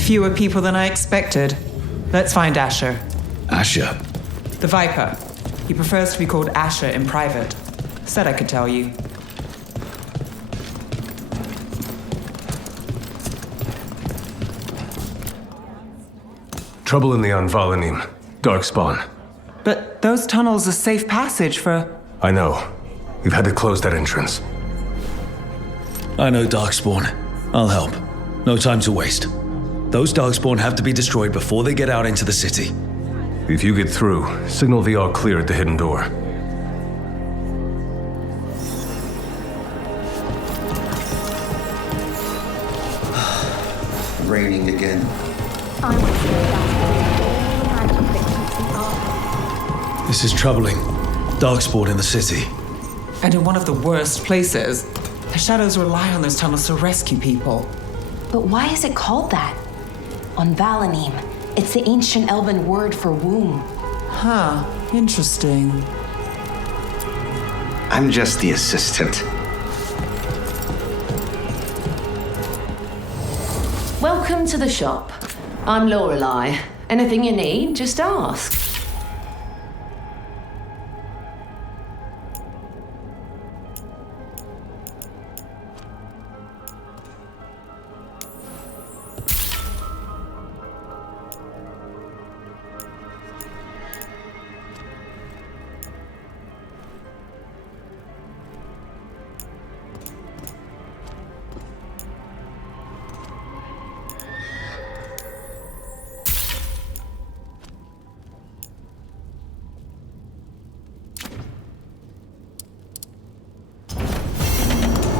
Fewer people than I expected. Let's find Asher. Asher? The Viper. He prefers to be called Asher in private. Said I could tell you. Trouble in the Anvalanim. Darkspawn. But those tunnels are safe passage for... I know. We've had to close that entrance. I know Darkspawn. I'll help. No time to waste. Those Darkspawn have to be destroyed before they get out into the city. If you get through, signal the all clear at the hidden door. Raining again. This is troubling. Darkspawn in the city. And in one of the worst places. The shadows rely on those tunnels to rescue people. But why is it called that? On Valanim, it's the ancient elven word for womb. Huh, interesting. I'm just the assistant. Welcome to the shop. I'm Lorelei. Anything you need, just ask.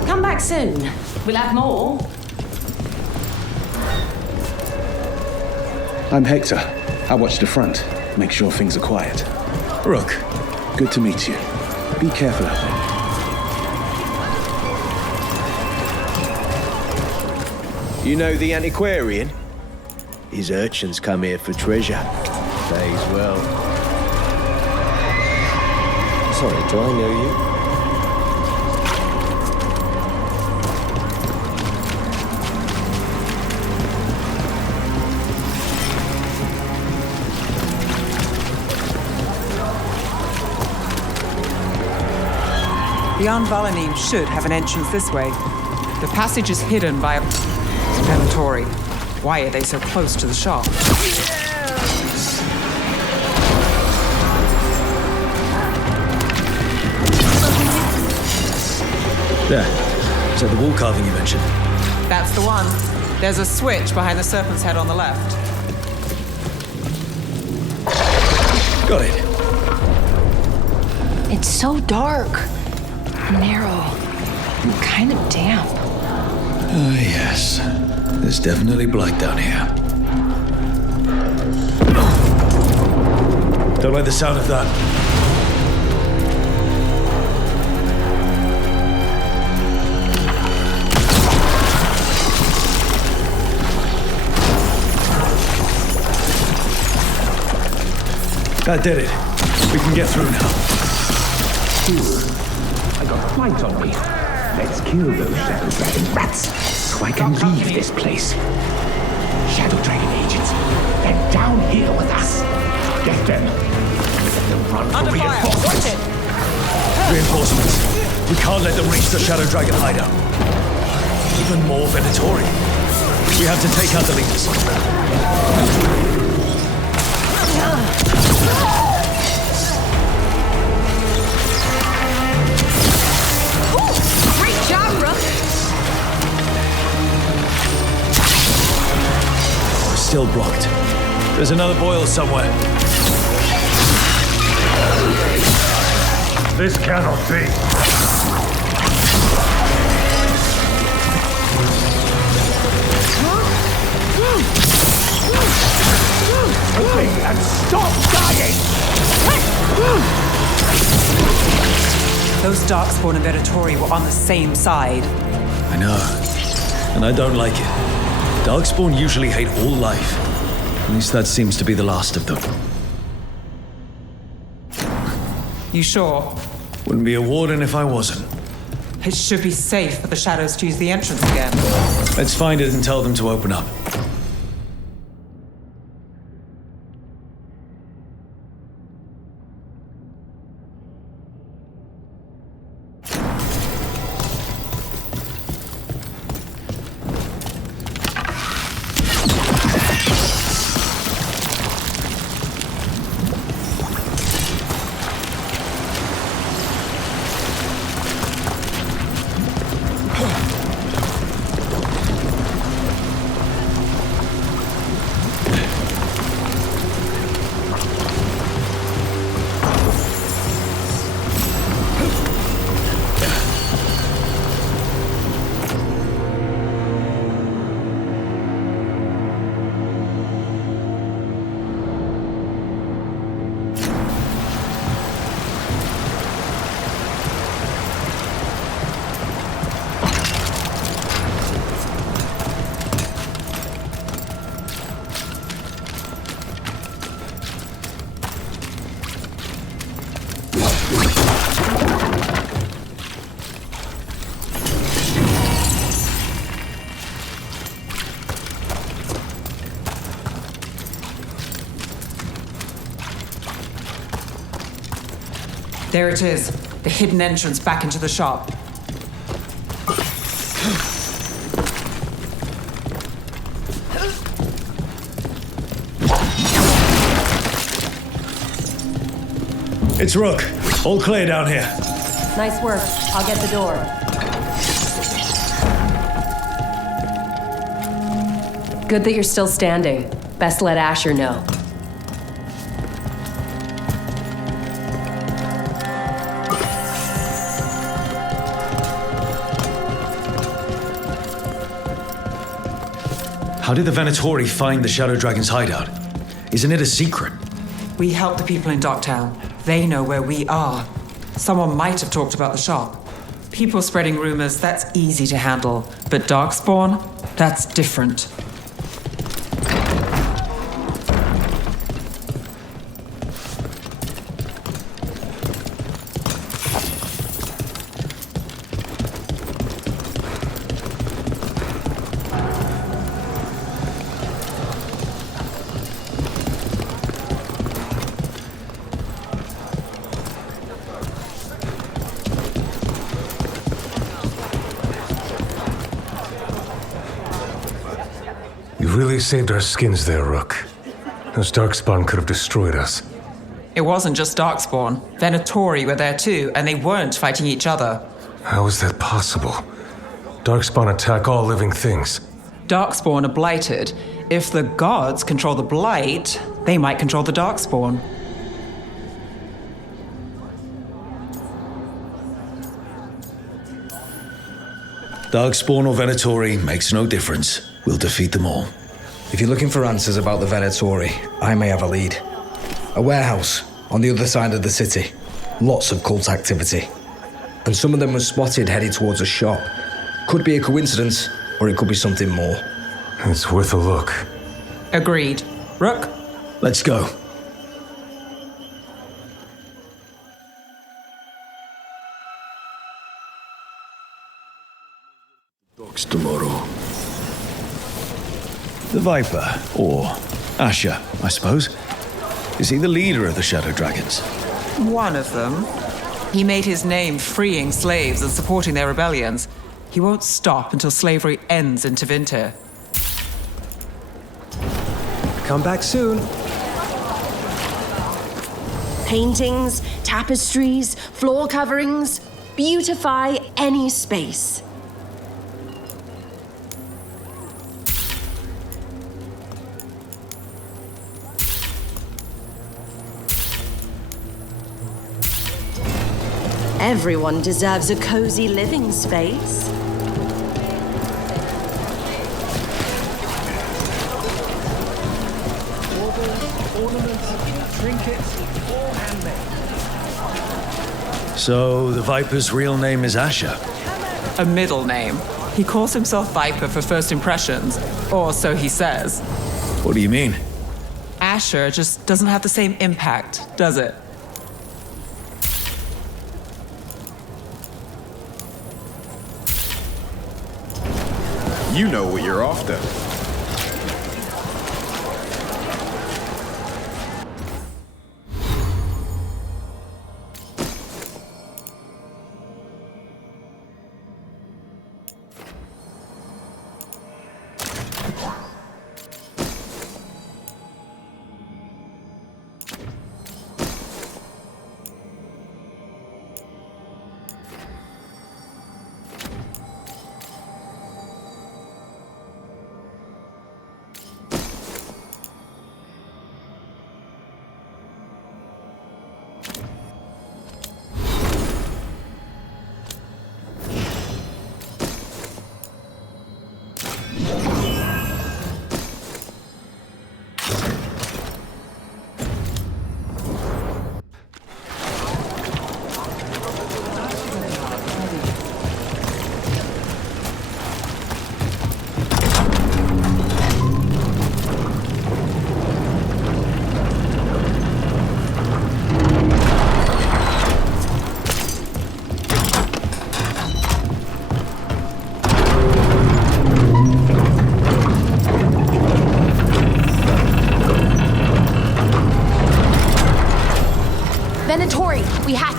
Come back soon. We'll have more. I'm Hector. I watch the front. Make sure things are quiet. Rook. Good to meet you. Be careful out there. You know the antiquarian? His urchins come here for treasure. Pays well. Sorry, do I know you? The Anvalanim should have an entrance this way. The passage is hidden by a skeleton. Why are they so close to the shop? There. Is that the wall carving you mentioned? That's the one. There's a switch behind the serpent's head on the left. Got it. It's so dark, narrow, and kind of damp. Oh, yes. There's definitely blight down here. Don't like the sound of that. That did it. We can get through now. I got a fight on me. Let's kill those Shadow Dragon rats so I can leave this place. Shadow Dragon agents, they're down here with us. Get them. Let them run for reinforcements. Reinforcements. We can't let them reach the Shadow Dragon hideout. Even more Venatori. We have to take out the leaders. Great job, Rook. Still blocked. There's another boil somewhere. This cannot be. And stop dying! Those Darkspawn and Venatori were on the same side. I know. And I don't like it. Darkspawn usually hate all life. At least that seems to be the last of them. You sure? Wouldn't be a warden if I wasn't. It should be safe for the shadows to use the entrance again. Let's find it and tell them to open up. There it is, the hidden entrance back into the shop. It's Rook. All clear down here. Nice work. I'll get the door. Good that you're still standing. Best let Asher know. How did the Venatori find the Shadow Dragon's hideout? Isn't it a secret? We help the people in Docktown. They know where we are. Someone might have talked about the shop. People spreading rumors, that's easy to handle. But Darkspawn, that's different. You really saved our skins there, Rook. Those Darkspawn could have destroyed us. It wasn't just Darkspawn. Venatori were there too, and they weren't fighting each other. How is that possible? Darkspawn attack all living things. Darkspawn are blighted. If the gods control the blight, they might control the Darkspawn. Darkspawn or Venatori makes no difference. We'll defeat them all. If you're looking for answers about the Venatori, I may have a lead. A warehouse on the other side of the city. Lots of cult activity. And some of them were spotted headed towards a shop. Could be a coincidence, or it could be something more. It's worth a look. Agreed. Rook? Let's go. Dogs tomorrow. The Viper, or Asher, I suppose. Is he the leader of the Shadow Dragons? One of them. He made his name freeing slaves and supporting their rebellions. He won't stop until slavery ends in Tevinter. Come back soon. Paintings, tapestries, floor coverings. Beautify any space. Everyone deserves a cozy living space. Ornaments, trinkets, all handmade. So, the Viper's real name is Asher? A middle name. He calls himself Viper for first impressions, or so he says. What do you mean? Asher just doesn't have the same impact, does it? You know what you're after.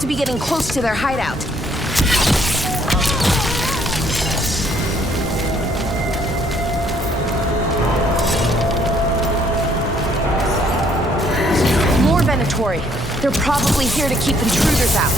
to be getting close to their hideout. More Venatori. They're probably here to keep intruders out.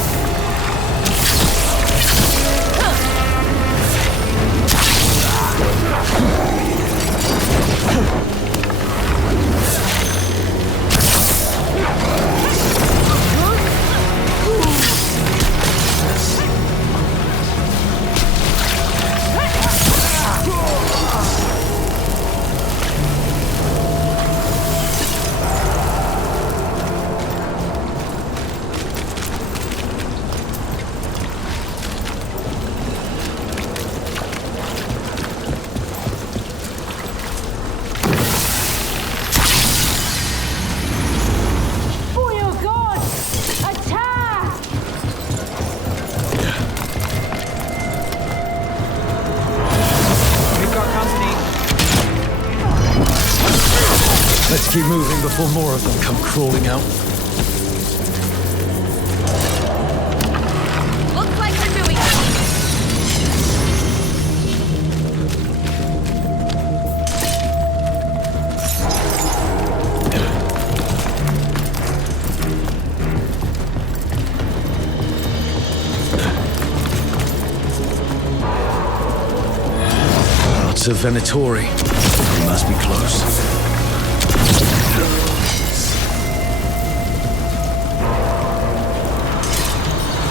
Let's keep moving before more of them come crawling out. Looks like they're doing it. Lots of Venatori. We must be close.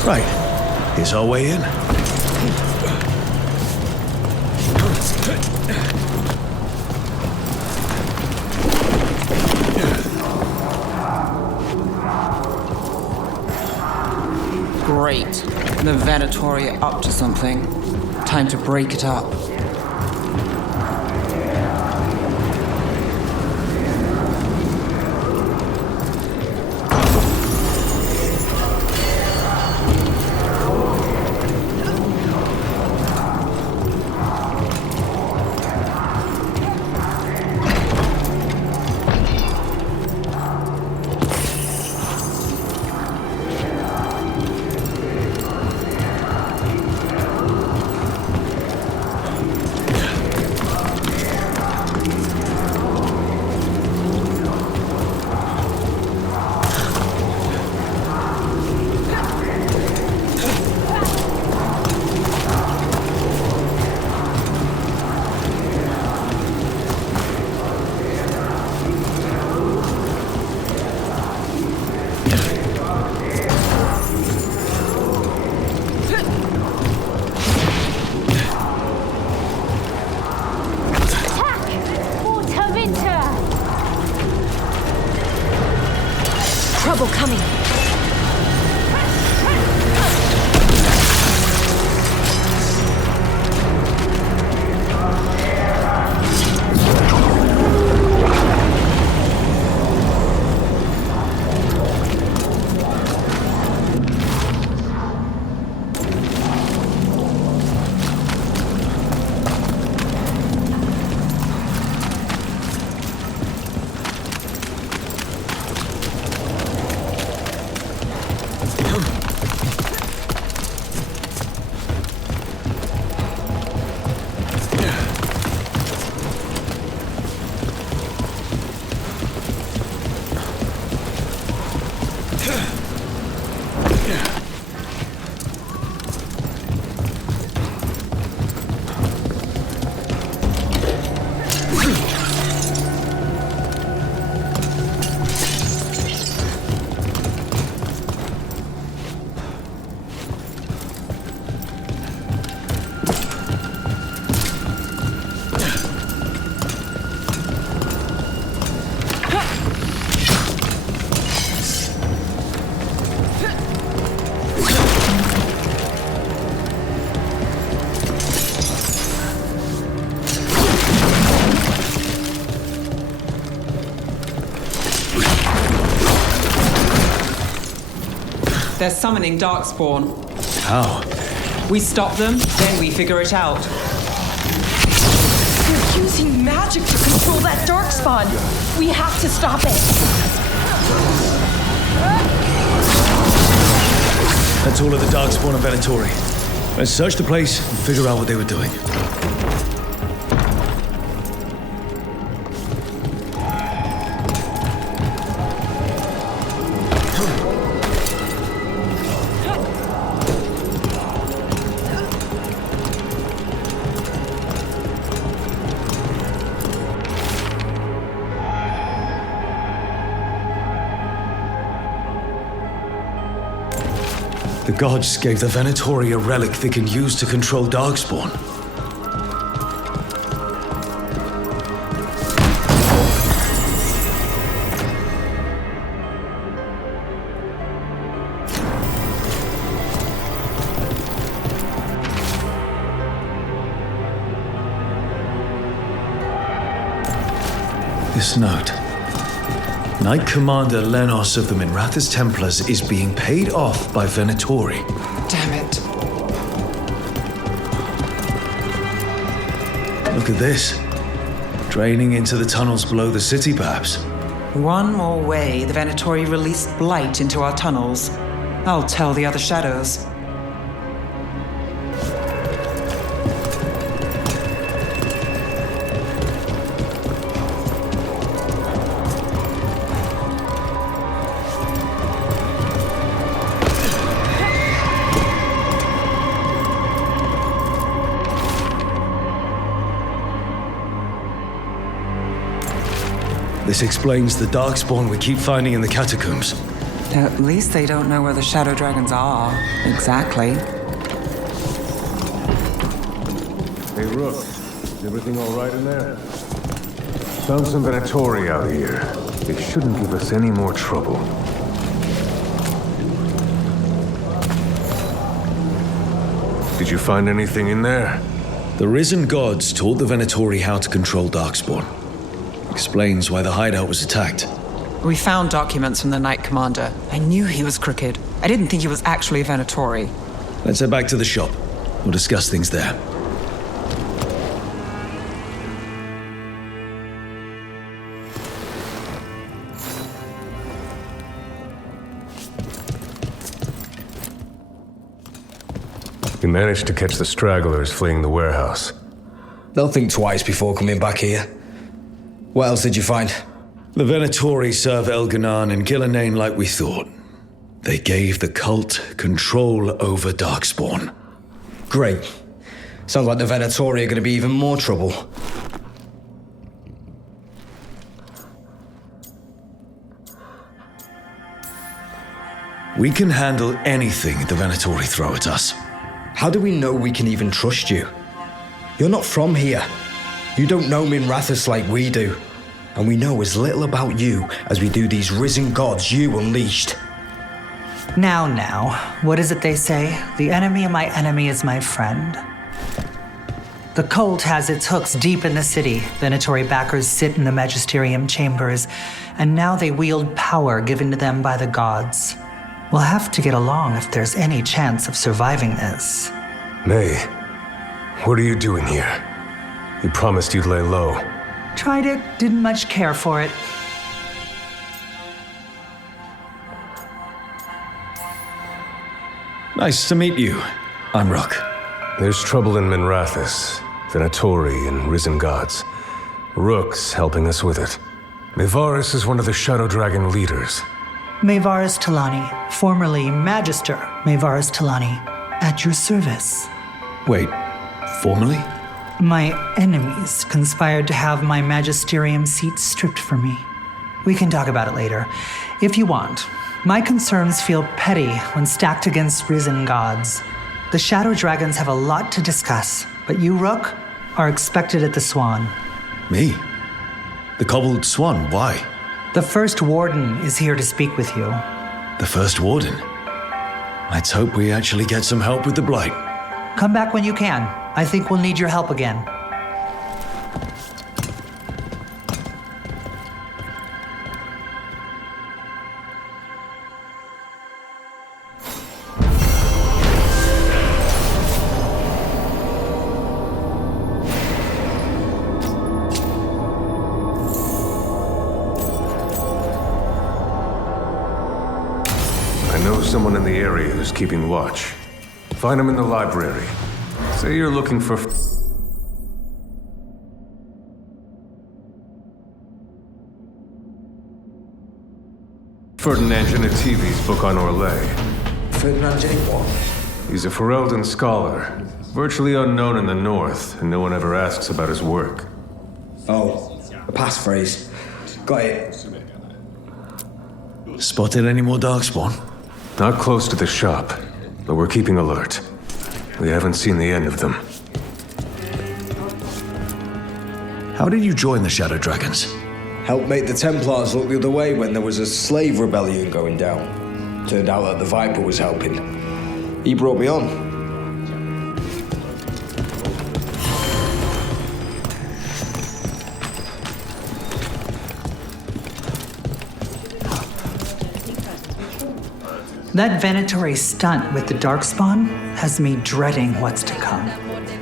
Right. Here's our way in. Great. The Venatori are up to something. Time to break it up. Trouble coming. They're summoning Darkspawn. How? We stop them, then we figure it out. They're using magic to control that Darkspawn. We have to stop it. That's all of the Darkspawn and Venatori. Let's search the place and figure out what they were doing. The gods gave the Venatori a relic they can use to control Darkspawn. This note. Knight Commander Lenos of the Minrathous Templars is being paid off by Venatori. Damn it. Look at this. Draining into the tunnels below the city, perhaps. One more way the Venatori released blight into our tunnels. I'll tell the other shadows. This explains the Darkspawn we keep finding in the catacombs. At least they don't know where the Shadow Dragons are. Exactly. Hey, Rook. Is everything all right in there? Found some Venatori out here. They shouldn't give us any more trouble. Did you find anything in there? The Risen Gods taught the Venatori how to control Darkspawn. Explains why the hideout was attacked. We found documents from the Knight Commander. I knew he was crooked. I didn't think he was actually a Venatori. Let's head back to the shop. We'll discuss things there. We managed to catch the stragglers fleeing the warehouse. They'll think twice before coming back here. What else did you find? The Venatori serve Elganan and Gillenane like we thought. They gave the cult control over Darkspawn. Great. Sounds like the Venatori are going to be even more trouble. We can handle anything the Venatori throw at us. How do we know we can even trust you? You're not from here. You don't know Minrathous like we do. And we know as little about you as we do these risen gods you unleashed. Now, what is it they say? The enemy of my enemy is my friend. The cult has its hooks deep in the city. Venatori backers sit in the magisterium chambers, and now they wield power given to them by the gods. We'll have to get along if there's any chance of surviving this. May, what are you doing here? You promised you'd lay low. Tried it, didn't much care for it. Nice to meet you. I'm Rook. There's trouble in Minrathous, Venatori and Risen Gods. Rook's helping us with it. Mevaris is one of the Shadow Dragon leaders. Mevaris Talani, formerly Magister Mevaris Talani, at your service. Wait, formally? My enemies conspired to have my magisterium seat stripped from me. We can talk about it later, if you want. My concerns feel petty when stacked against risen gods. The Shadow Dragons have a lot to discuss, but you, Rook, are expected at the Swan. Me? The Cobbled Swan, why? The First Warden is here to speak with you. The First Warden? Let's hope we actually get some help with the Blight. Come back when you can. I think we'll need your help again. someone in the area who's keeping watch. Find him in the library. Say you're looking for... Ferdinand Genetivi's book on Orlais. Ferdinand Genetivi what? He's a Ferelden scholar, virtually unknown in the north, and no one ever asks about his work. Oh, a passphrase. Got it. Spotted any more Darkspawn? Not close to the shop, but we're keeping alert. We haven't seen the end of them. How did you join the Shadow Dragons? Helped make the Templars look the other way when there was a slave rebellion going down. Turned out that the Viper was helping. He brought me on. That Venatori stunt with the Darkspawn has me dreading what's to come.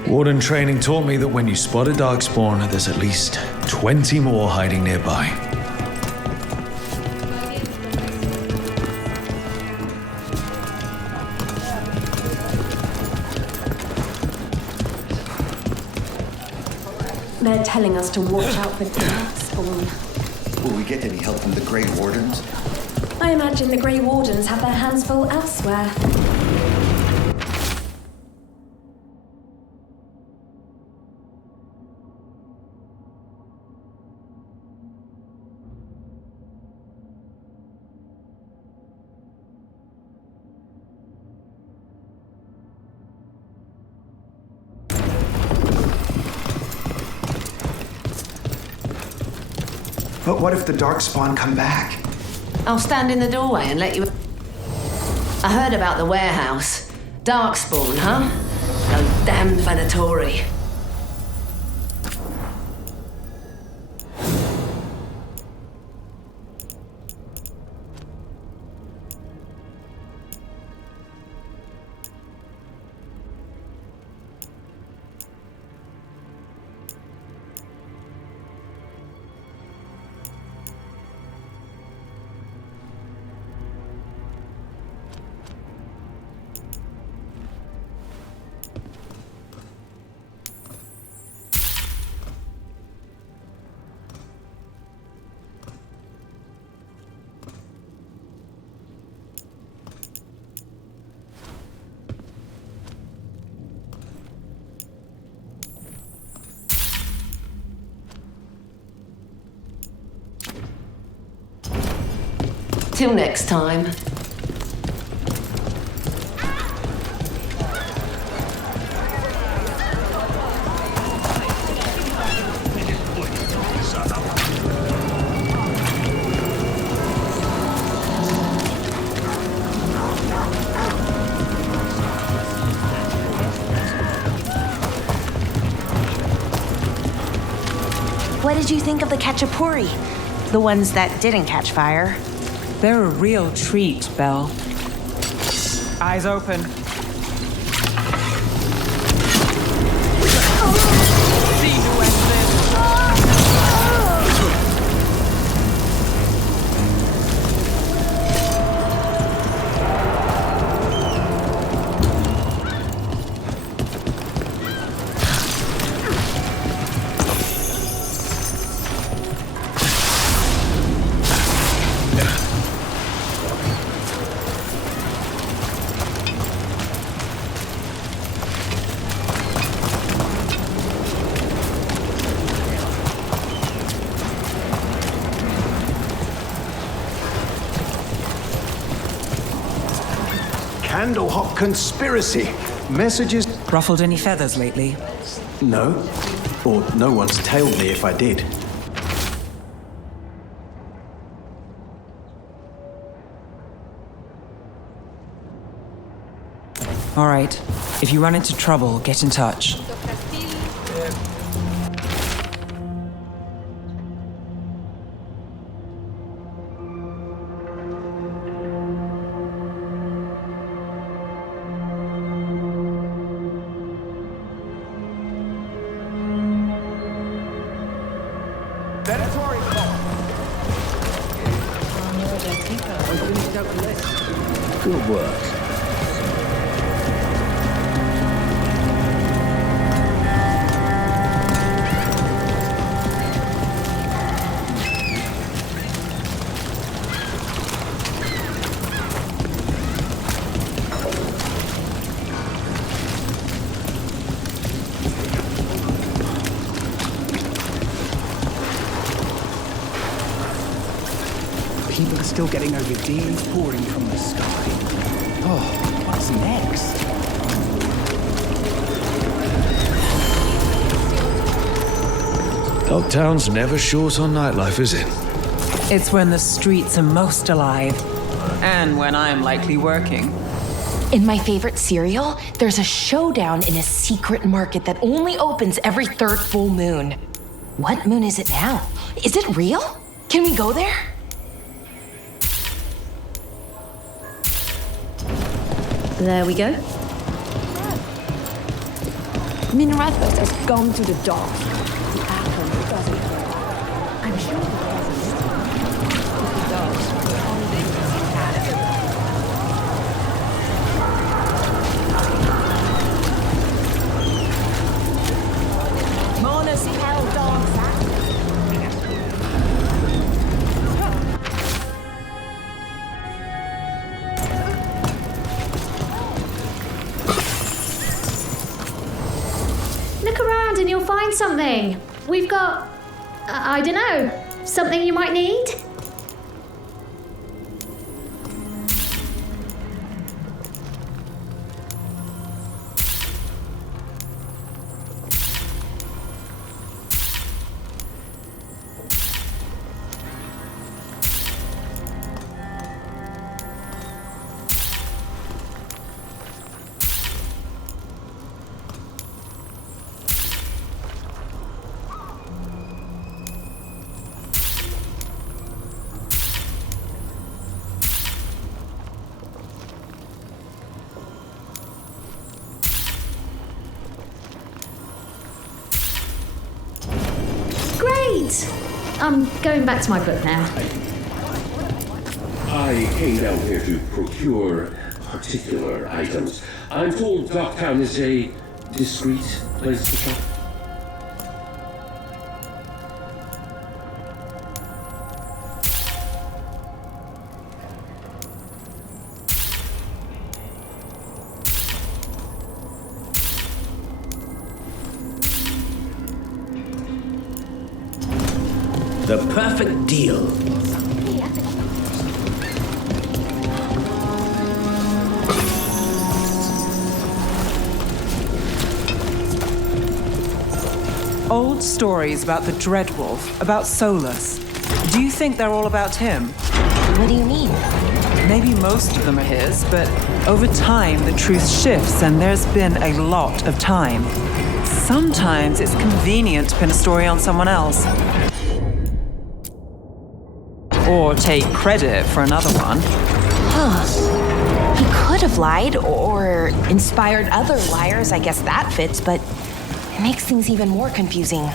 Warden training taught me that when you spot a Darkspawn, there's at least 20 more hiding nearby. They're telling us to watch out for Darkspawn. Will we get any help from the Grey Wardens? I imagine the Grey Wardens have their hands full elsewhere. But what if the Darkspawn come back? I'll stand in the doorway and let you... I heard about the warehouse. Darkspawn, huh? Those damned Venatori. Till next time. What did you think of the Khachapuri? The ones that didn't catch fire? They're a real treat, Belle. Eyes open. See who ends Candlehop conspiracy. Messages. Ruffled any feathers lately? No. Or no one's tailed me if I did. All right. If you run into trouble, get in touch. Good work. People are still getting OVDs pouring from the sky. Oh, what's next? Dogtown's never short on nightlife, is it? It's when the streets are most alive. And when I'm likely working. In my favorite cereal, there's a showdown in a secret market that only opens every third full moon. What moon is it now? Is it real? Can we go there? There we go. Minrathos has gone to the dock. The atom doesn't work. I'm sure it doesn't. If it does, only it has. Mona's hell dogs out. Look around and you'll find something. We've got, I don't know, something you might need? I'm going back to my book now. I came down here to procure particular items. I'm told Dogtown is a discreet place to shop. The perfect deal. Old stories about the Dreadwolf, about Solus. Do you think they're all about him? What do you mean? Maybe most of them are his, but over time the truth shifts and there's been a lot of time. Sometimes it's convenient to pin a story on someone else. Or take credit for another one. Huh. He could have lied or inspired other liars. I guess that fits, but it makes things even more confusing.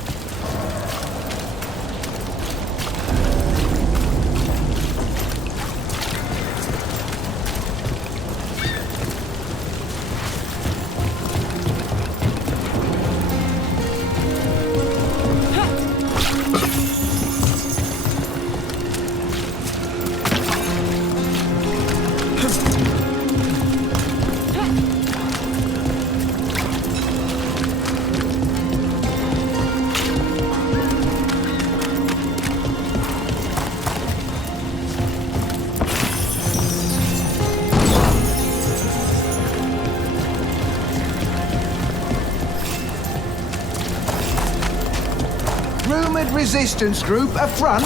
Rumored resistance group affront.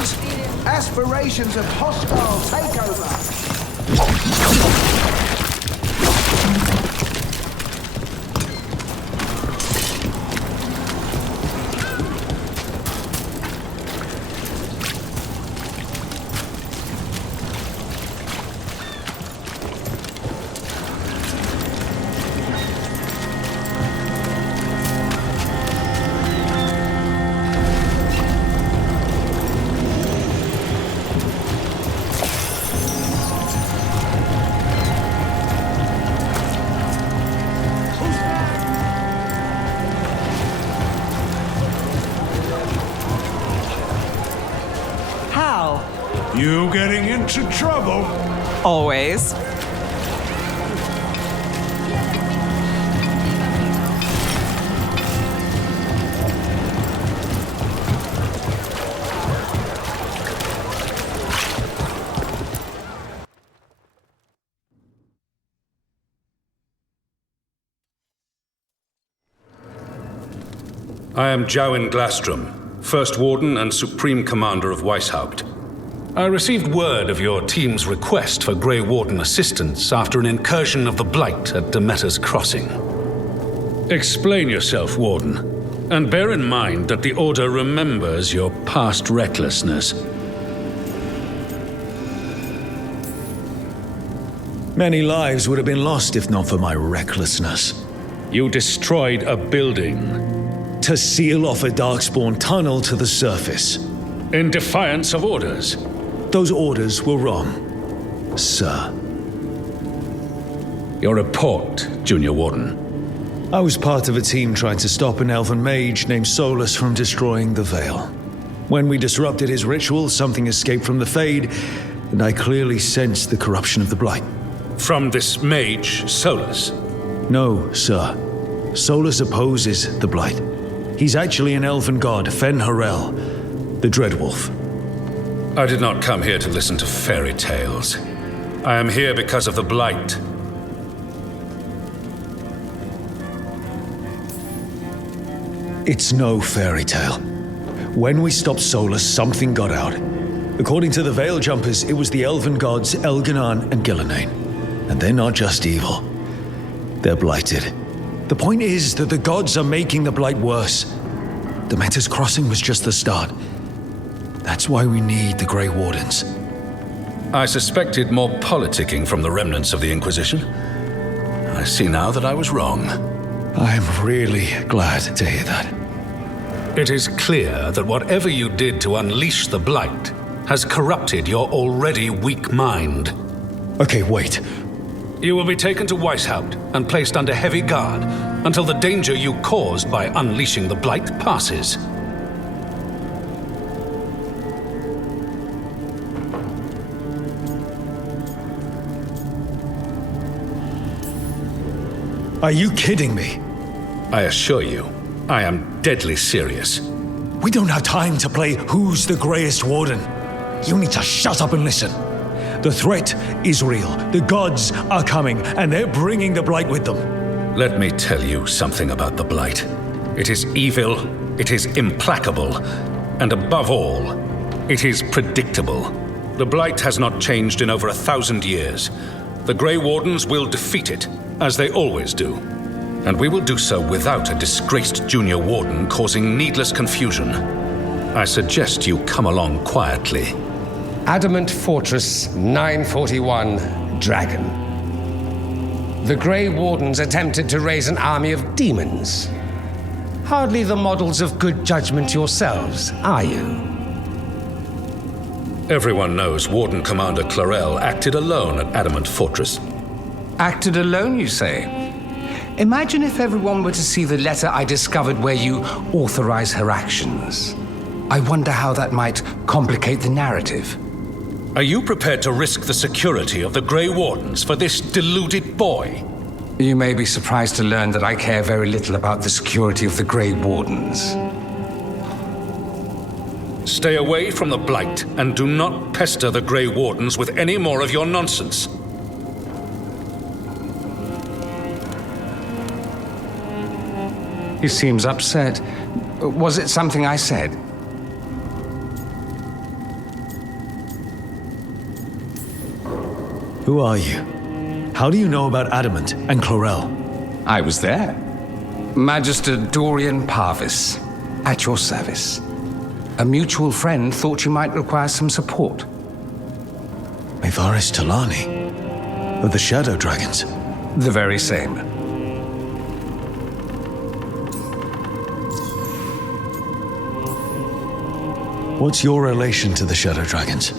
Aspirations of hostile takeover. You getting into trouble? Always. I am Jowin Glastrom, First Warden and Supreme Commander of Weishaupt. I received word of your team's request for Grey Warden assistance after an incursion of the Blight at Demeter's Crossing. Explain yourself, Warden, and bear in mind that the Order remembers your past recklessness. Many lives would have been lost if not for my recklessness. You destroyed a building. To seal off a Darkspawn tunnel to the surface. In defiance of orders. Those orders were wrong, sir. Your report, Junior Warden. I was part of a team trying to stop an elven mage named Solus from destroying the Veil. When we disrupted his ritual, something escaped from the Fade, and I clearly sensed the corruption of the Blight. From this mage, Solus? No, sir. Solus opposes the Blight. He's actually an elven god, Fen Harel, the Dreadwolf. I did not come here to listen to fairy tales. I am here because of the Blight. It's no fairy tale. When we stopped Solus, something got out. According to the Veil Jumpers, it was the elven gods Elganan and Gillenane. And they're not just evil. They're blighted. The point is that the gods are making the Blight worse. Demeter's Crossing was just the start. That's why we need the Grey Wardens. I suspected more politicking from the remnants of the Inquisition. I see now that I was wrong. I'm really glad to hear that. It is clear that whatever you did to unleash the Blight has corrupted your already weak mind. Okay, wait. You will be taken to Weishaupt and placed under heavy guard until the danger you caused by unleashing the Blight passes. Are you kidding me? I assure you, I am deadly serious. We don't have time to play who's the Greyest Warden. You need to shut up and listen. The threat is real. The gods are coming, and they're bringing the Blight with them. Let me tell you something about the Blight. It is evil, it is implacable, and above all, it is predictable. The Blight has not changed in over 1,000 years. The Grey Wardens will defeat it, as they always do. And we will do so without a disgraced junior warden causing needless confusion. I suggest you come along quietly. Adamant Fortress 941 Dragon. The Grey Wardens attempted to raise an army of demons. Hardly the models of good judgment yourselves, are you? Everyone knows Warden Commander Clarel acted alone at Adamant Fortress. Acted alone, you say? Imagine if everyone were to see the letter I discovered where you authorize her actions. I wonder how that might complicate the narrative. Are you prepared to risk the security of the Grey Wardens for this deluded boy? You may be surprised to learn that I care very little about the security of the Grey Wardens. Stay away from the Blight and do not pester the Grey Wardens with any more of your nonsense. He seems upset. Was it something I said? Who are you? How do you know about Adamant and Clarel? I was there. Magister Dorian Parvis, at your service. A mutual friend thought you might require some support. Mevaris Talani, of the Shadow Dragons. The very same. What's your relation to the Shadow Dragons?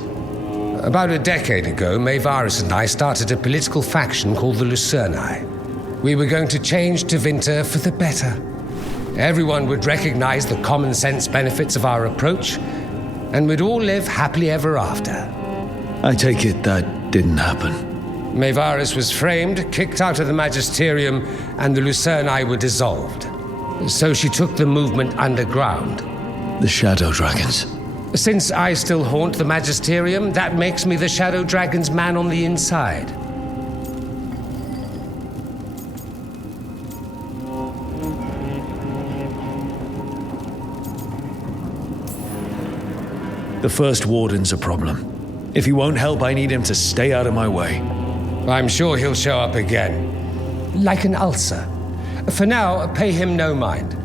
About a decade ago, Mevaris and I started a political faction called the Lucerni. We were going to change Tevinter for the better. Everyone would recognize the common sense benefits of our approach, and we'd all live happily ever after. I take it that didn't happen. Maevaris was framed, kicked out of the Magisterium, and the Lucerni were dissolved. So she took the movement underground. The Shadow Dragons. Since I still haunt the Magisterium, that makes me the Shadow Dragon's man on the inside. The First Warden's a problem. If he won't help, I need him to stay out of my way. I'm sure he'll show up again. Like an ulcer. For now, pay him no mind.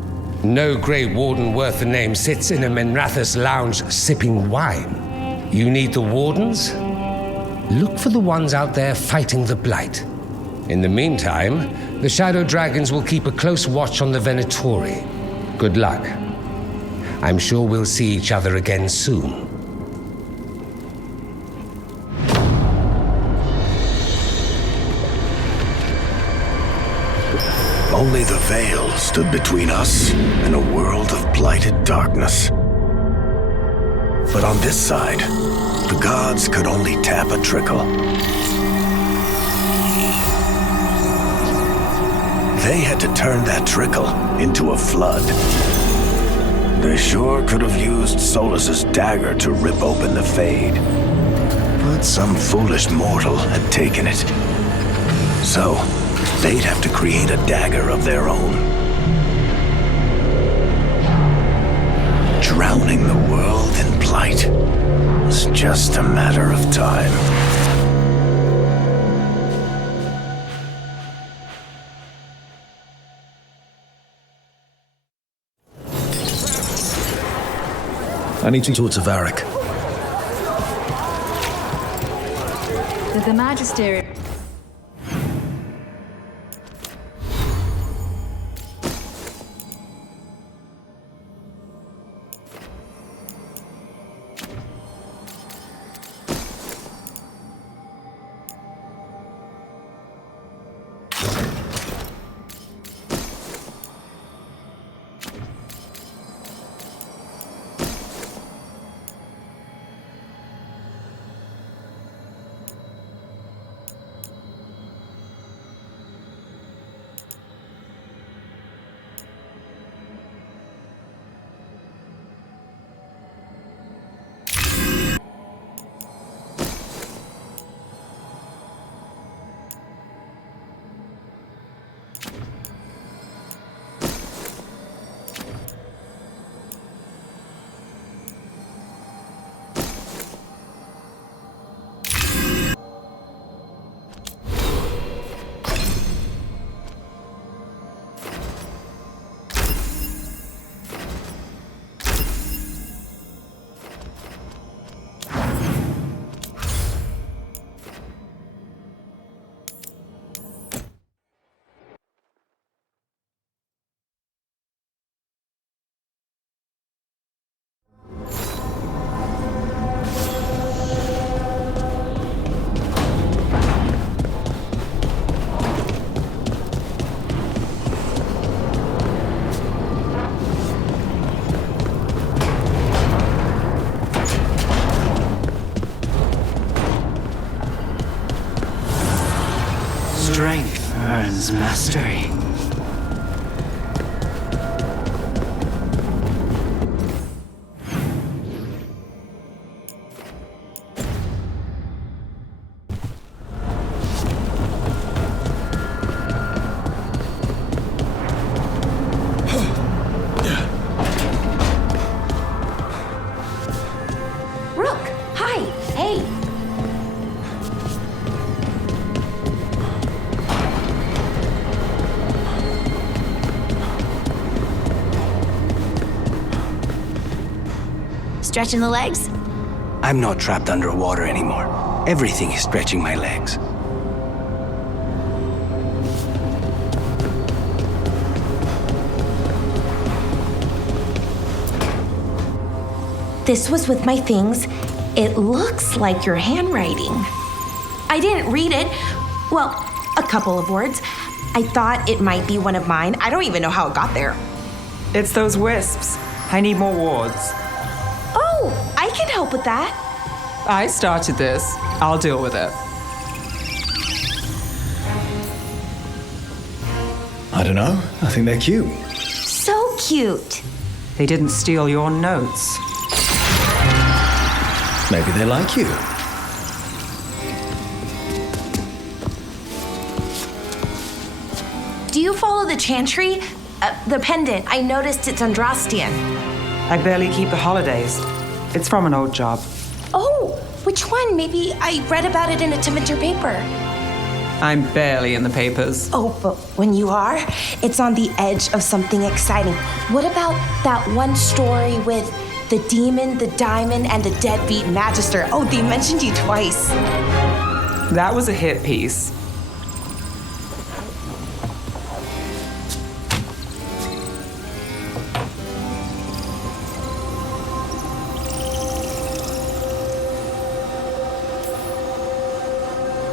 No Grey Warden worth the name sits in a Menrathus lounge sipping wine. You need the Wardens? Look for the ones out there fighting the Blight. In the meantime, the Shadow Dragons will keep a close watch on the Venatori. Good luck. I'm sure we'll see each other again soon. Only the veil stood between us and a world of blighted darkness. But on this side, the gods could only tap a trickle. They had to turn that trickle into a flood. They sure could have used Solus's dagger to rip open the Fade. But some foolish mortal had taken it. So, they'd have to create a dagger of their own. Drowning the world in blight was just a matter of time. I need to talk to Varric. The Magisterium. Strength earns mastery. Rook, hi, hey. Stretching the legs? I'm not trapped underwater anymore. Everything is stretching my legs. This was with my things. It looks like your handwriting. I didn't read it. Well, a couple of words. I thought it might be one of mine. I don't even know how it got there. It's those wisps. I need more wards. Oh, I can help with that. I started this. I'll deal with it. I don't know. I think they're cute. So cute. They didn't steal your notes. Maybe they like you. Do you follow the chantry? The pendant. I noticed it's Andrastian. I barely keep the holidays. It's from an old job. Oh, which one? Maybe I read about it in a Timidger paper. I'm barely in the papers. Oh, but when you are, it's on the edge of something exciting. What about that one story with the demon, the diamond, and the deadbeat magister? Oh, they mentioned you twice. That was a hit piece.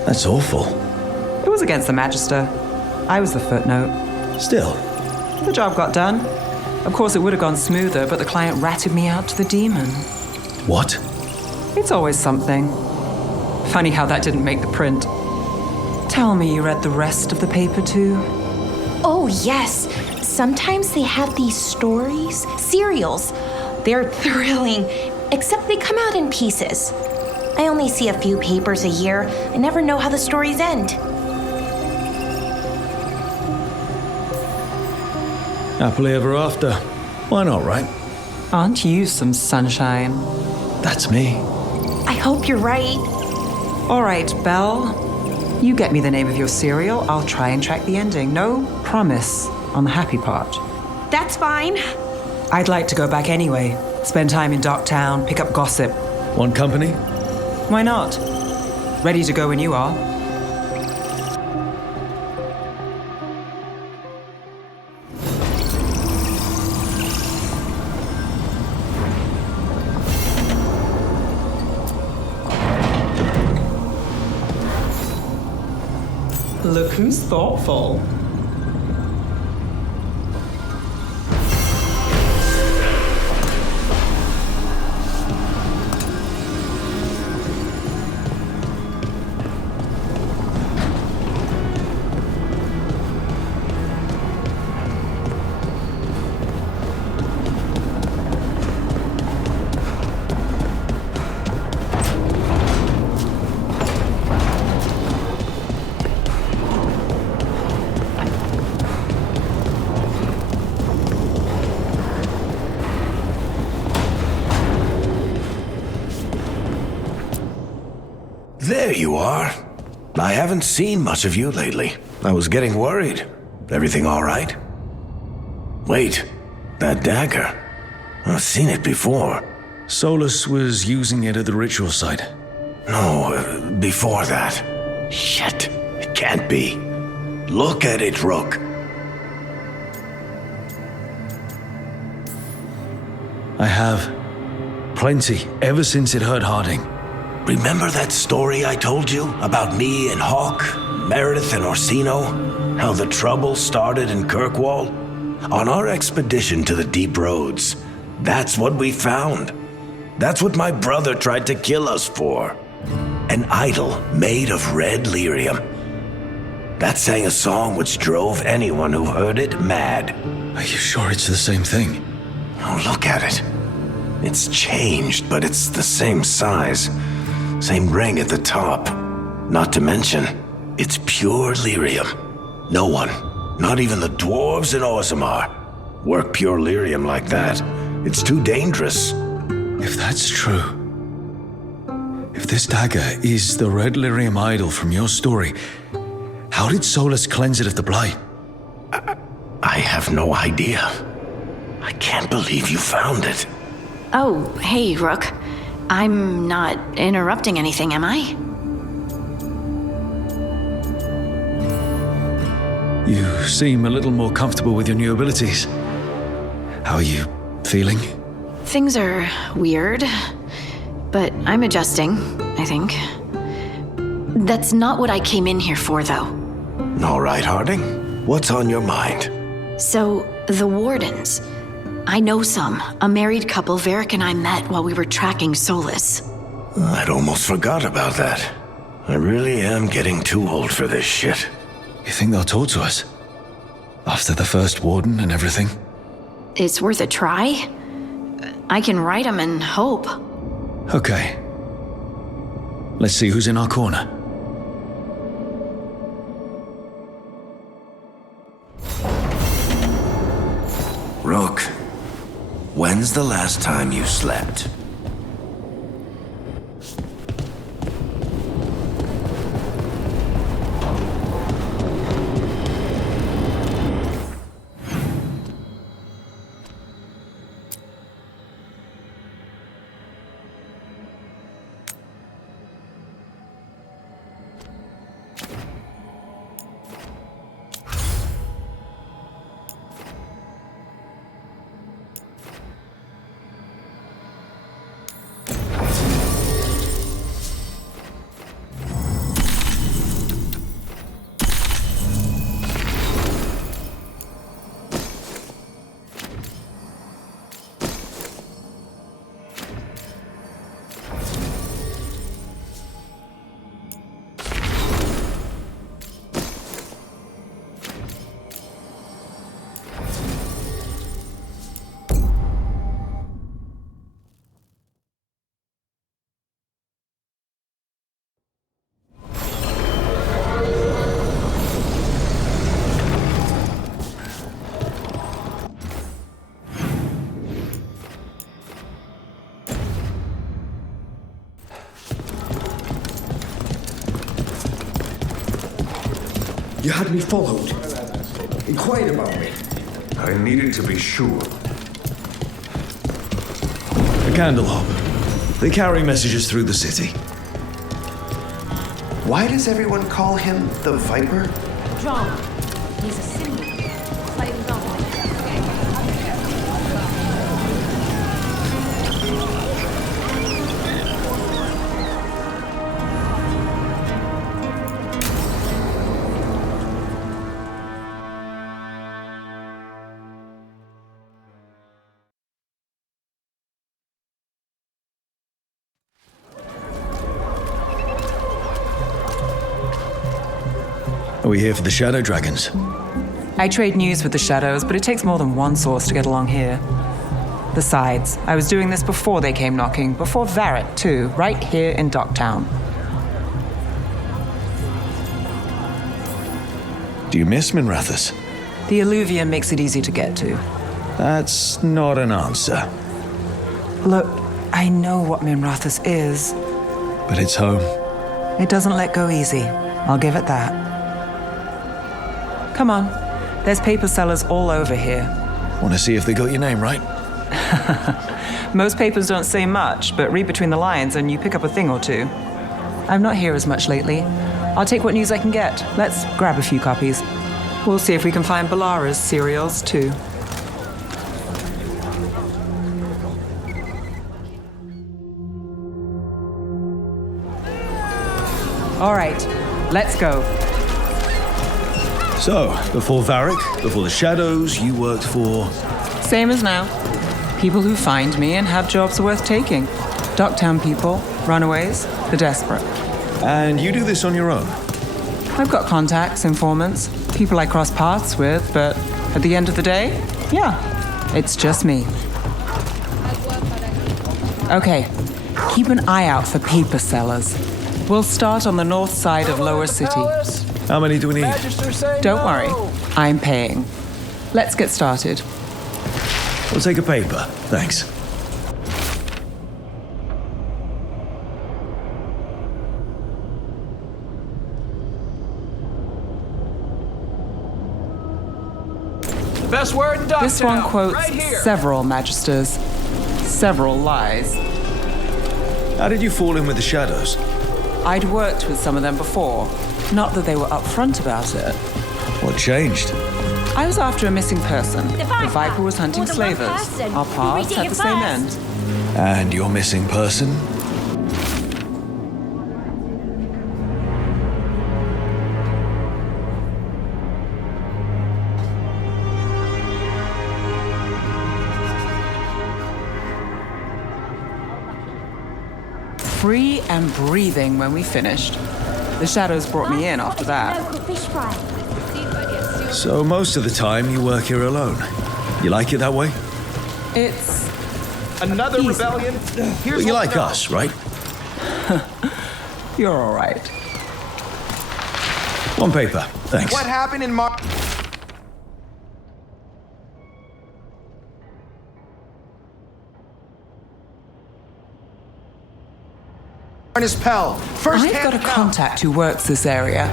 That's awful. It was against the Magister. I was the footnote. Still. The job got done. Of course, it would have gone smoother, but the client ratted me out to the demon. What? It's always something. Funny how that didn't make the print. Tell me you read the rest of the paper, too? Oh, yes. Sometimes they have these stories, serials. They're thrilling, except they come out in pieces. I only see a few papers a year. I never know how the stories end. Happily ever after. Why not, right? Aren't you some sunshine? That's me. I hope you're right. All right, Belle. You get me the name of your cereal. I'll try and track the ending. No promise on the happy part. That's fine. I'd like to go back anyway. Spend time in Darktown, pick up gossip. Want company? Why not? Ready to go when you are. Look who's thoughtful. There you are. I haven't seen much of you lately. I was getting worried. Everything all right? Wait, that dagger. I've seen it before. Solus was using it at the ritual site. No, before that. Shit, it can't be. Look at it, Rook. I have. Plenty, ever since it hurt Harding. Remember that story I told you about me and Hawk, Meredith and Orsino? How the trouble started in Kirkwall? On our expedition to the Deep Roads, that's what we found. That's what my brother tried to kill us for. An idol made of red lyrium. That sang a song which drove anyone who heard it mad. Are you sure it's the same thing? Oh, look at it. It's changed, but it's the same size. Same ring at the top. Not to mention, it's pure lyrium. No one, not even the dwarves in Orzammar, work pure lyrium like that. It's too dangerous. If that's true, if this dagger is the red lyrium idol from your story, how did Solus cleanse it of the blight? I have no idea. I can't believe you found it. Oh, hey, Rook. I'm not interrupting anything, am I? You seem a little more comfortable with your new abilities. How are you feeling? Things are weird, but I'm adjusting, I think. That's not what I came in here for, though. All right, Harding. What's on your mind? So, the Wardens. I know some. A married couple Varric and I met while we were tracking Solus. I'd almost forgot about that. I really am getting too old for this shit. You think they'll talk to us? After the first warden and everything? It's worth a try. I can write them and hope. Okay. Let's see who's in our corner. Rook, when's the last time you slept? You had me followed. Inquired about me. I needed to be sure. A candle hop. They carry messages through the city. Why does everyone call him the Viper? Drama. He's a symbol. Slightly dominant. Are we here for the Shadow Dragons? I trade news with the Shadows, but it takes more than one source to get along here. Besides, I was doing this before they came knocking, before Varric, too, right here in Docktown. Do you miss Minrathous? The Alluvium makes it easy to get to. That's not an answer. Look, I know what Minrathous is. But it's home. It doesn't let go easy. I'll give it that. Come on. There's paper sellers all over here. Want to see if they got your name right? Most papers don't say much, but read between the lines and you pick up a thing or two. I'm not here as much lately. I'll take what news I can get. Let's grab a few copies. We'll see if we can find Balara's serials, too. All right, let's go. So, before Varric, before the Shadows, you worked for... Same as now. People who find me and have jobs worth taking. Docktown people, runaways, the desperate. And you do this on your own? I've got contacts, informants, people I cross paths with, but at the end of the day, yeah, it's just me. Okay, keep an eye out for paper sellers. We'll start on the north side of Lower City. How many do we need? Don't worry, I'm paying. Let's get started. We'll take a paper, thanks. Best word in Docktown. This one quotes right here. several magisters, several lies. How did you fall in with the Shadows? I'd worked with some of them before. Not that they were upfront about it. What changed? I was after a missing person. The Viper was hunting More than one slavers. person. Our Who paths read had it the same first? end. And your missing person? free and breathing when we finished. The shadows brought me in after that. So most of the time you work here alone. You like it that way? It's another rebellion. Well, you like us, right? You're all right. One paper, thanks. What happened in March? Pell. First I've got a contact who works this area.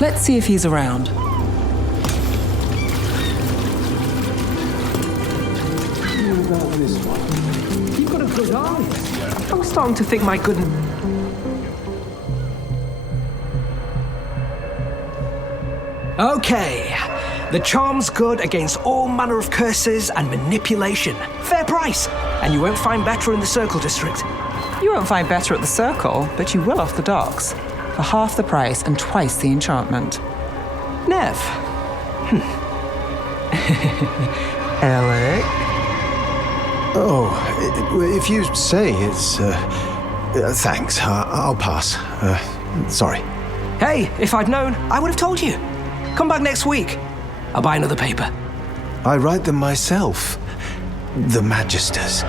Let's see if he's around. About this one. You've got a good eye. I'm starting to think my good. Okay. The charm's good against all manner of curses and manipulation. Fair price. And you won't find better in the Circle District. You won't find better at the Circle, but you will off the docks. For half the price and twice the enchantment. Nev. Alec? Oh, if you say it's... thanks. I'll pass. Sorry. Hey, if I'd known, I would have told you. Come back next week. I'll buy another paper. I write them myself. The Magisters.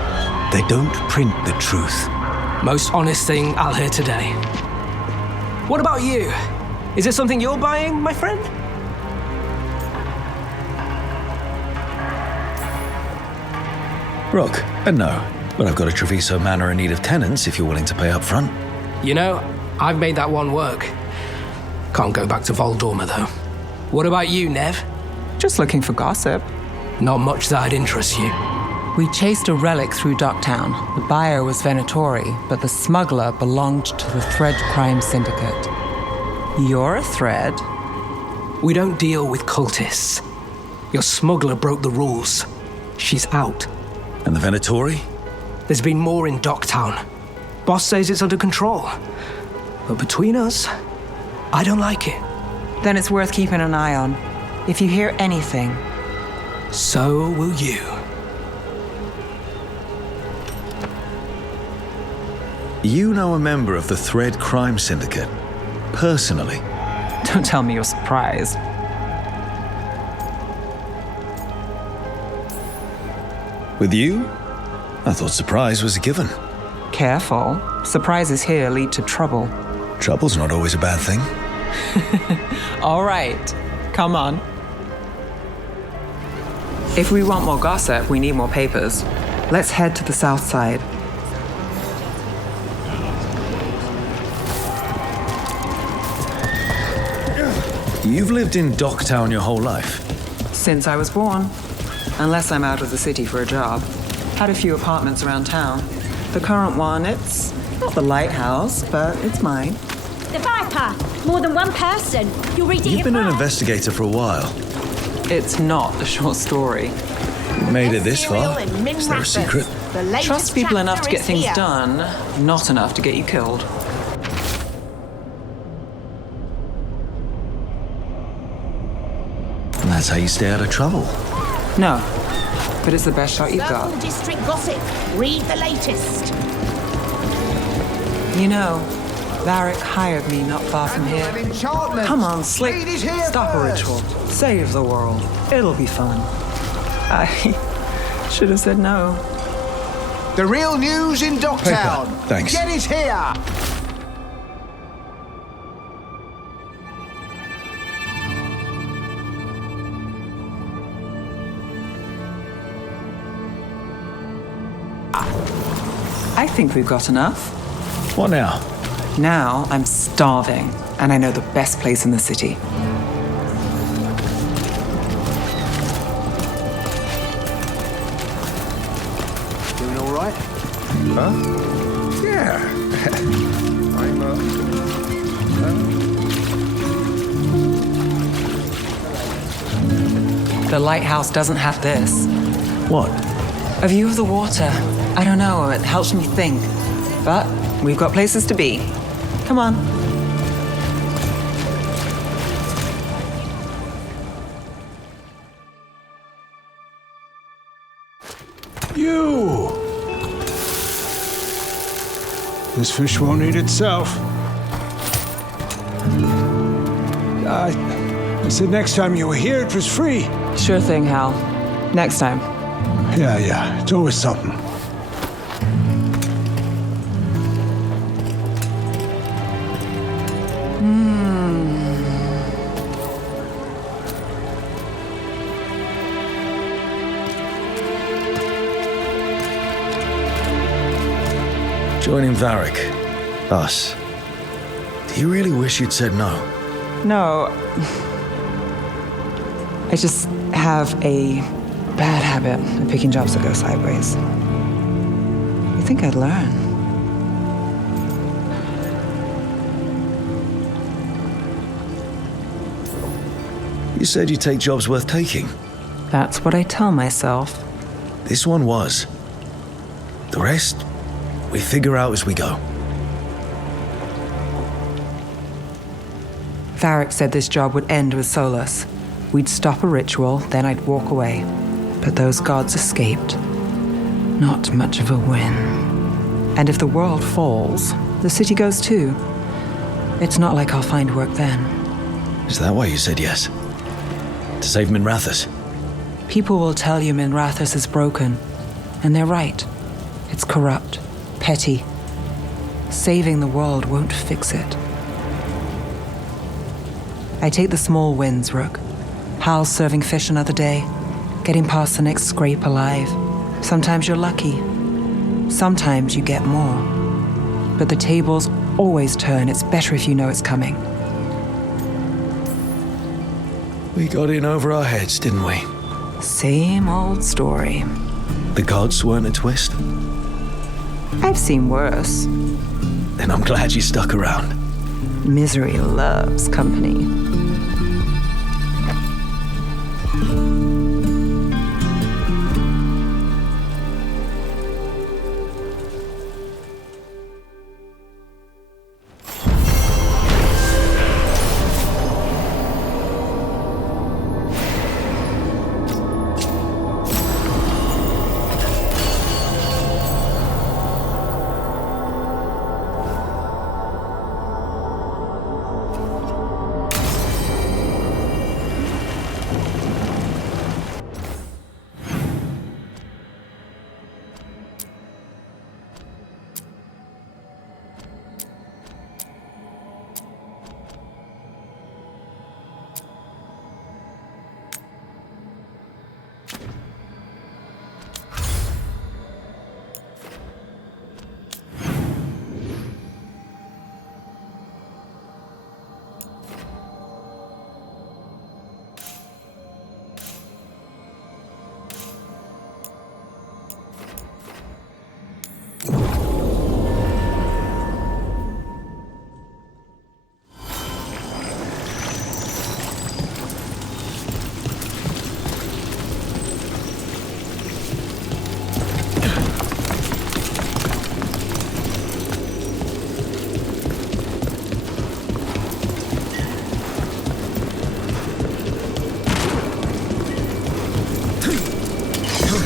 They don't print the truth. Most honest thing I'll hear today. What about you? Is there something you're buying, my friend? Rook, no. But I've got a Treviso Manor in need of tenants if you're willing to pay up front. You know, I've made that one work. Can't go back to Voldorma, though. What about you, Nev? Just looking for gossip. Not much that'd interest you. We chased a relic through Docktown. The buyer was Venatori, but the smuggler belonged to the Thread Crime Syndicate. You're a Thread? We don't deal with cultists. Your smuggler broke the rules. She's out. And the Venatori? There's been more in Docktown. Boss says it's under control. But between us, I don't like it. Then it's worth keeping an eye on. If you hear anything. So will you. You know a member of the Thread Crime Syndicate? Personally? Don't tell me you're surprised. With you? I thought surprise was a given. Careful. Surprises here lead to trouble. Trouble's not always a bad thing. All right. Come on. If we want more gossip, we need more papers. Let's head to the south side. You've lived in Docktown your whole life? Since I was born. Unless I'm out of the city for a job. Had a few apartments around town. The current one, it's not the lighthouse, but it's mine. The Viper! More than one person. You're reading You've it been an right. investigator for a while. It's not a short story. You've made it this far. Is there a secret? Trust people enough to get things done, not enough to get you killed. And that's how you stay out of trouble. No, but it's the best shot you've got. Circle District gossip. Read the latest. You know, Varric hired me not far from here. Come on, Slick. Stop a ritual. Save the world. It'll be fun. I should have said no. The real news in Docktown. Paper. Thanks. Get it here. I think we've got enough. What now? Now I'm starving, and I know the best place in the city. Doing all right? Huh? Yeah. I'm, The lighthouse doesn't have this. What? A view of the water. I don't know, it helps me think. But we've got places to be. Come on. You! This fish won't eat itself. I said next time you were here, it was free. Sure thing, Hal. Next time. Yeah, it's always something. Joining Varric. Us. Do you really wish you'd said no? No. I just have a bad habit of picking jobs that go sideways. You think I'd learn? You said you'd take jobs worth taking. That's what I tell myself. This one was. The rest, we figure out as we go. Varric said this job would end with Solus. We'd stop a ritual, then I'd walk away. But those gods escaped. Not much of a win. And if the world falls, the city goes too. It's not like I'll find work then. Is that why you said yes? To save Minrathous? People will tell you Minrathous is broken. And they're right. It's corrupt, petty. Saving the world won't fix it. I take the small wins, Rook. Hal's serving fish another day, getting past the next scrape alive. Sometimes you're lucky. Sometimes you get more. But the tables always turn. It's better if you know it's coming. We got in over our heads, didn't we? Same old story. The gods weren't a twist? I've seen worse. Then I'm glad you stuck around. Misery loves company.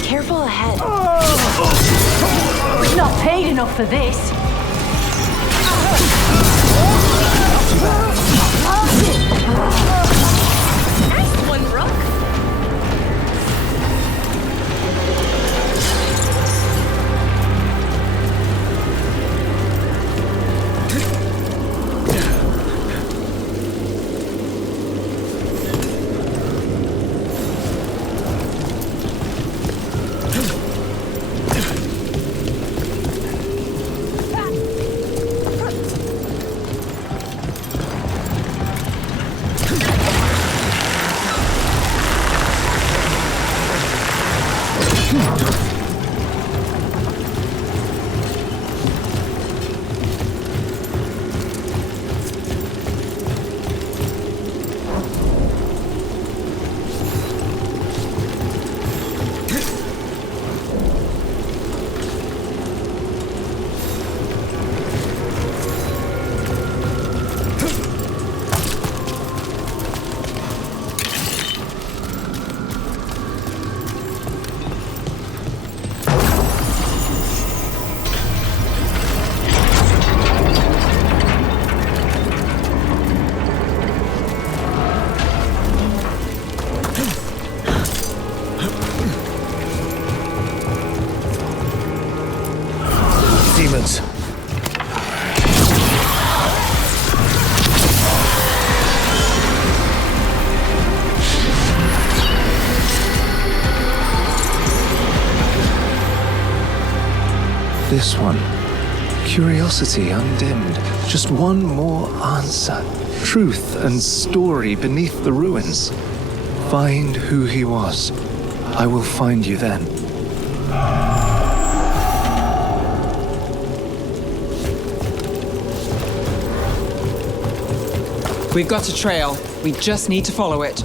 Careful ahead. We've not paid enough for this. Nice one, Rook. distance. This one. Curiosity undimmed. Just one more answer. Truth and story beneath the ruins. Find who he was. I will find you then. We've got a trail. We just need to follow it.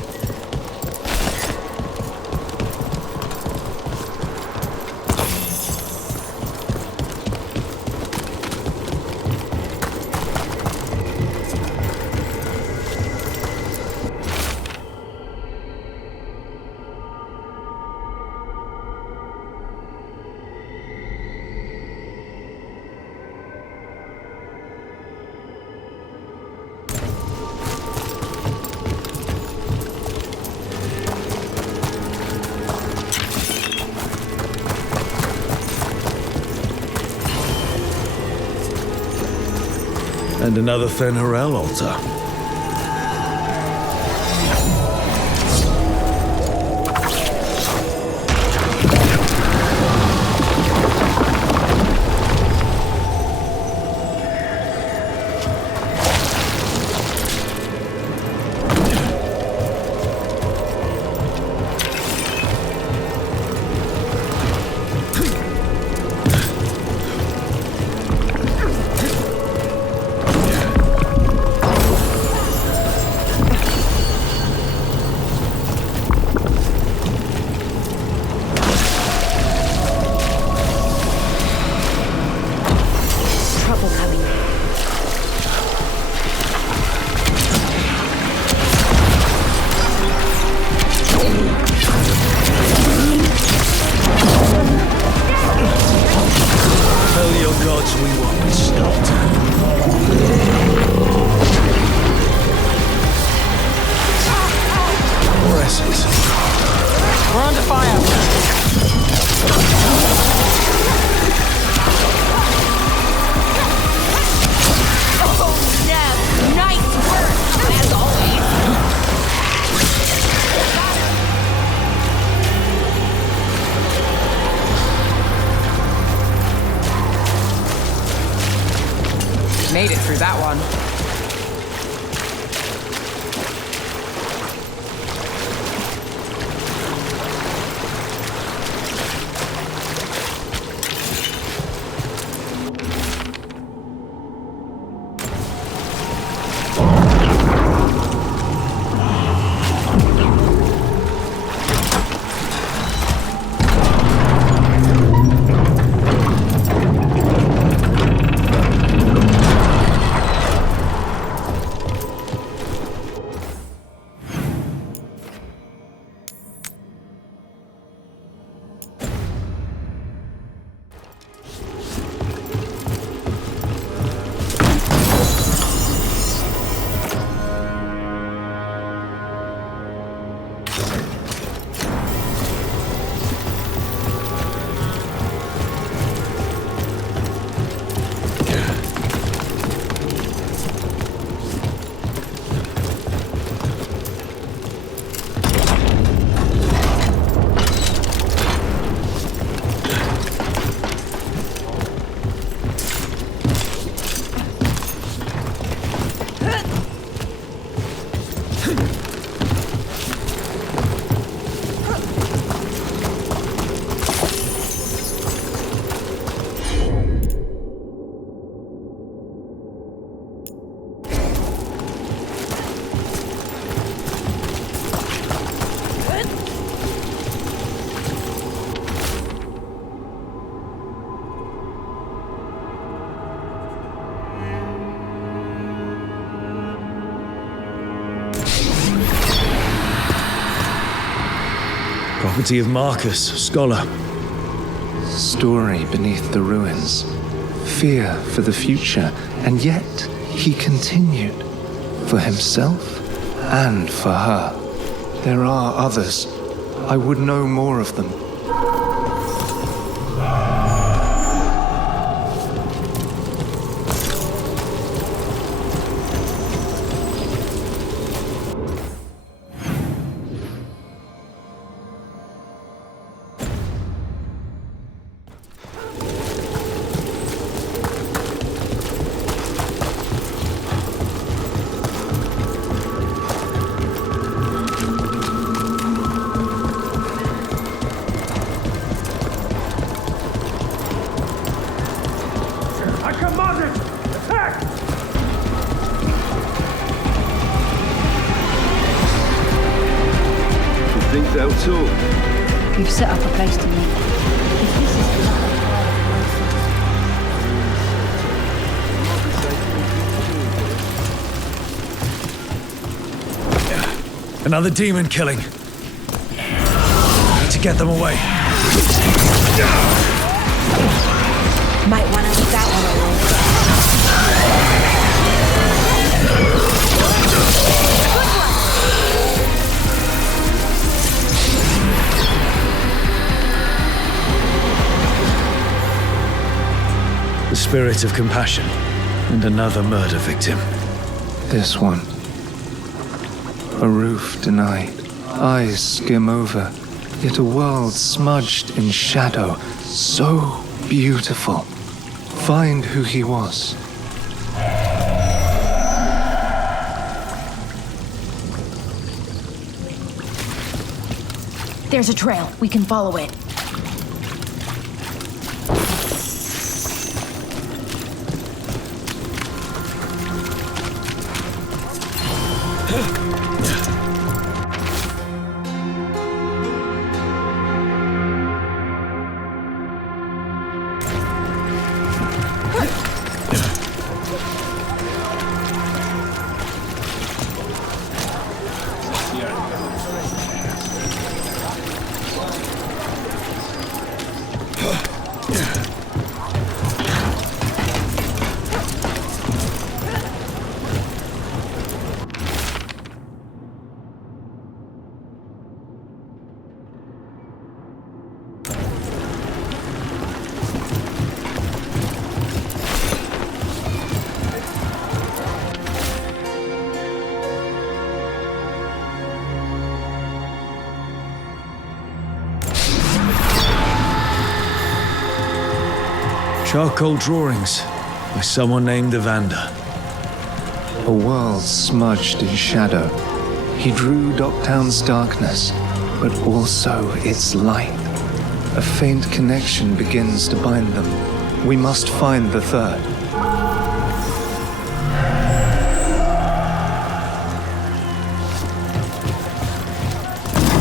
And another Fen'Harel altar. Made it through that one. Property of Marcus, scholar. Story beneath the ruins. Fear for the future. And yet, he continued. For himself and for her. There are others. I would know more of them. talk. You've set up a place to meet. If this is the last Another demon killing. Need to get them away. Might want to leave that one alone. The spirit of compassion and another murder victim. This one. A roof denied, eyes skim over, yet a world smudged in shadow, so beautiful. Find who he was. There's a trail. We can follow it. Charcoal drawings by someone named Evander. A world smudged in shadow. He drew Docktown's darkness, but also its light. A faint connection begins to bind them. We must find the third.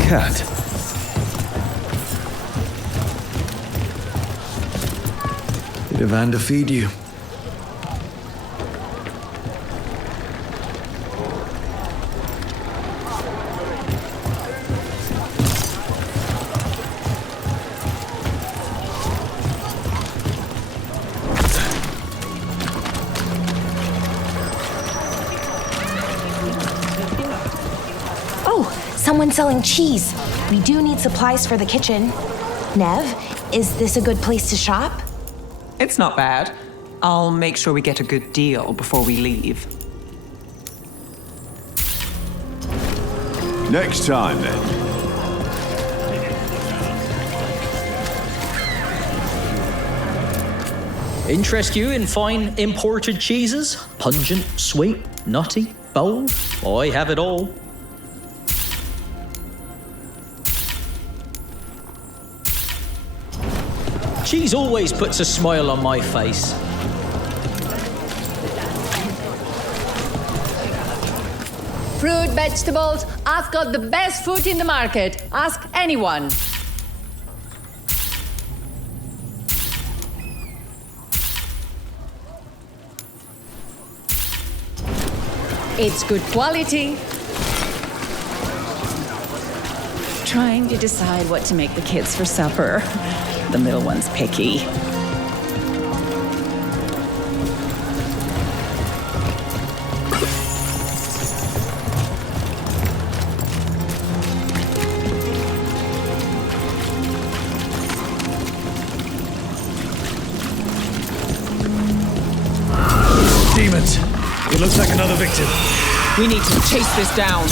Cat. Did Evander feed you? Oh, someone's selling cheese. We do need supplies for the kitchen. Nev, is this a good place to shop? It's not bad. I'll make sure we get a good deal before we leave. Next time, then. Interest you in fine imported cheeses? Pungent, sweet, nutty, bold? I have it all. Cheese always puts a smile on my face. fruit, vegetables. I've got the best food in the market. Ask anyone. It's good quality. Trying to decide what to make the kids for supper. The middle one's picky. Demons! It looks like another victim. We need to chase this down.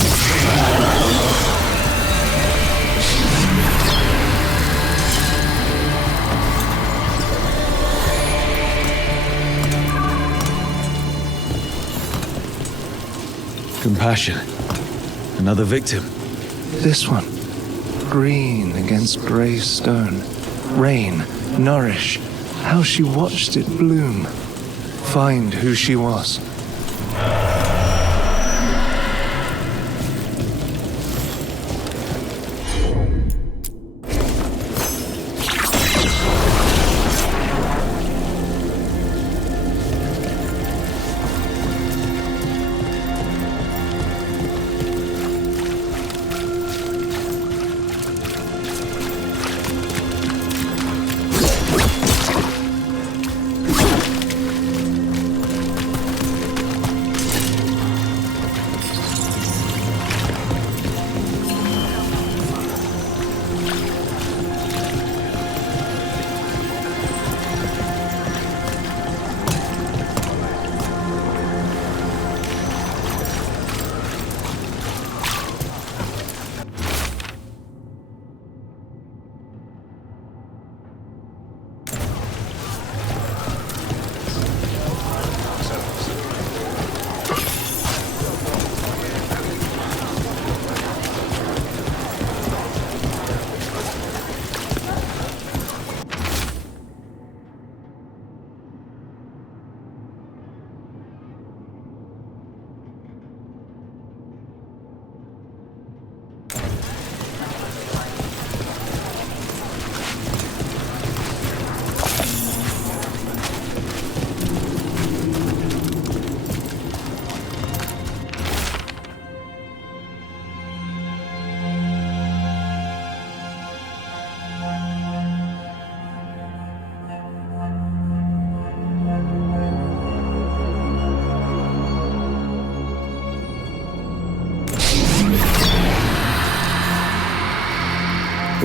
Compassion. Another victim. This one. Green against grey stone. Rain, nourish. How she watched it bloom. Find who she was.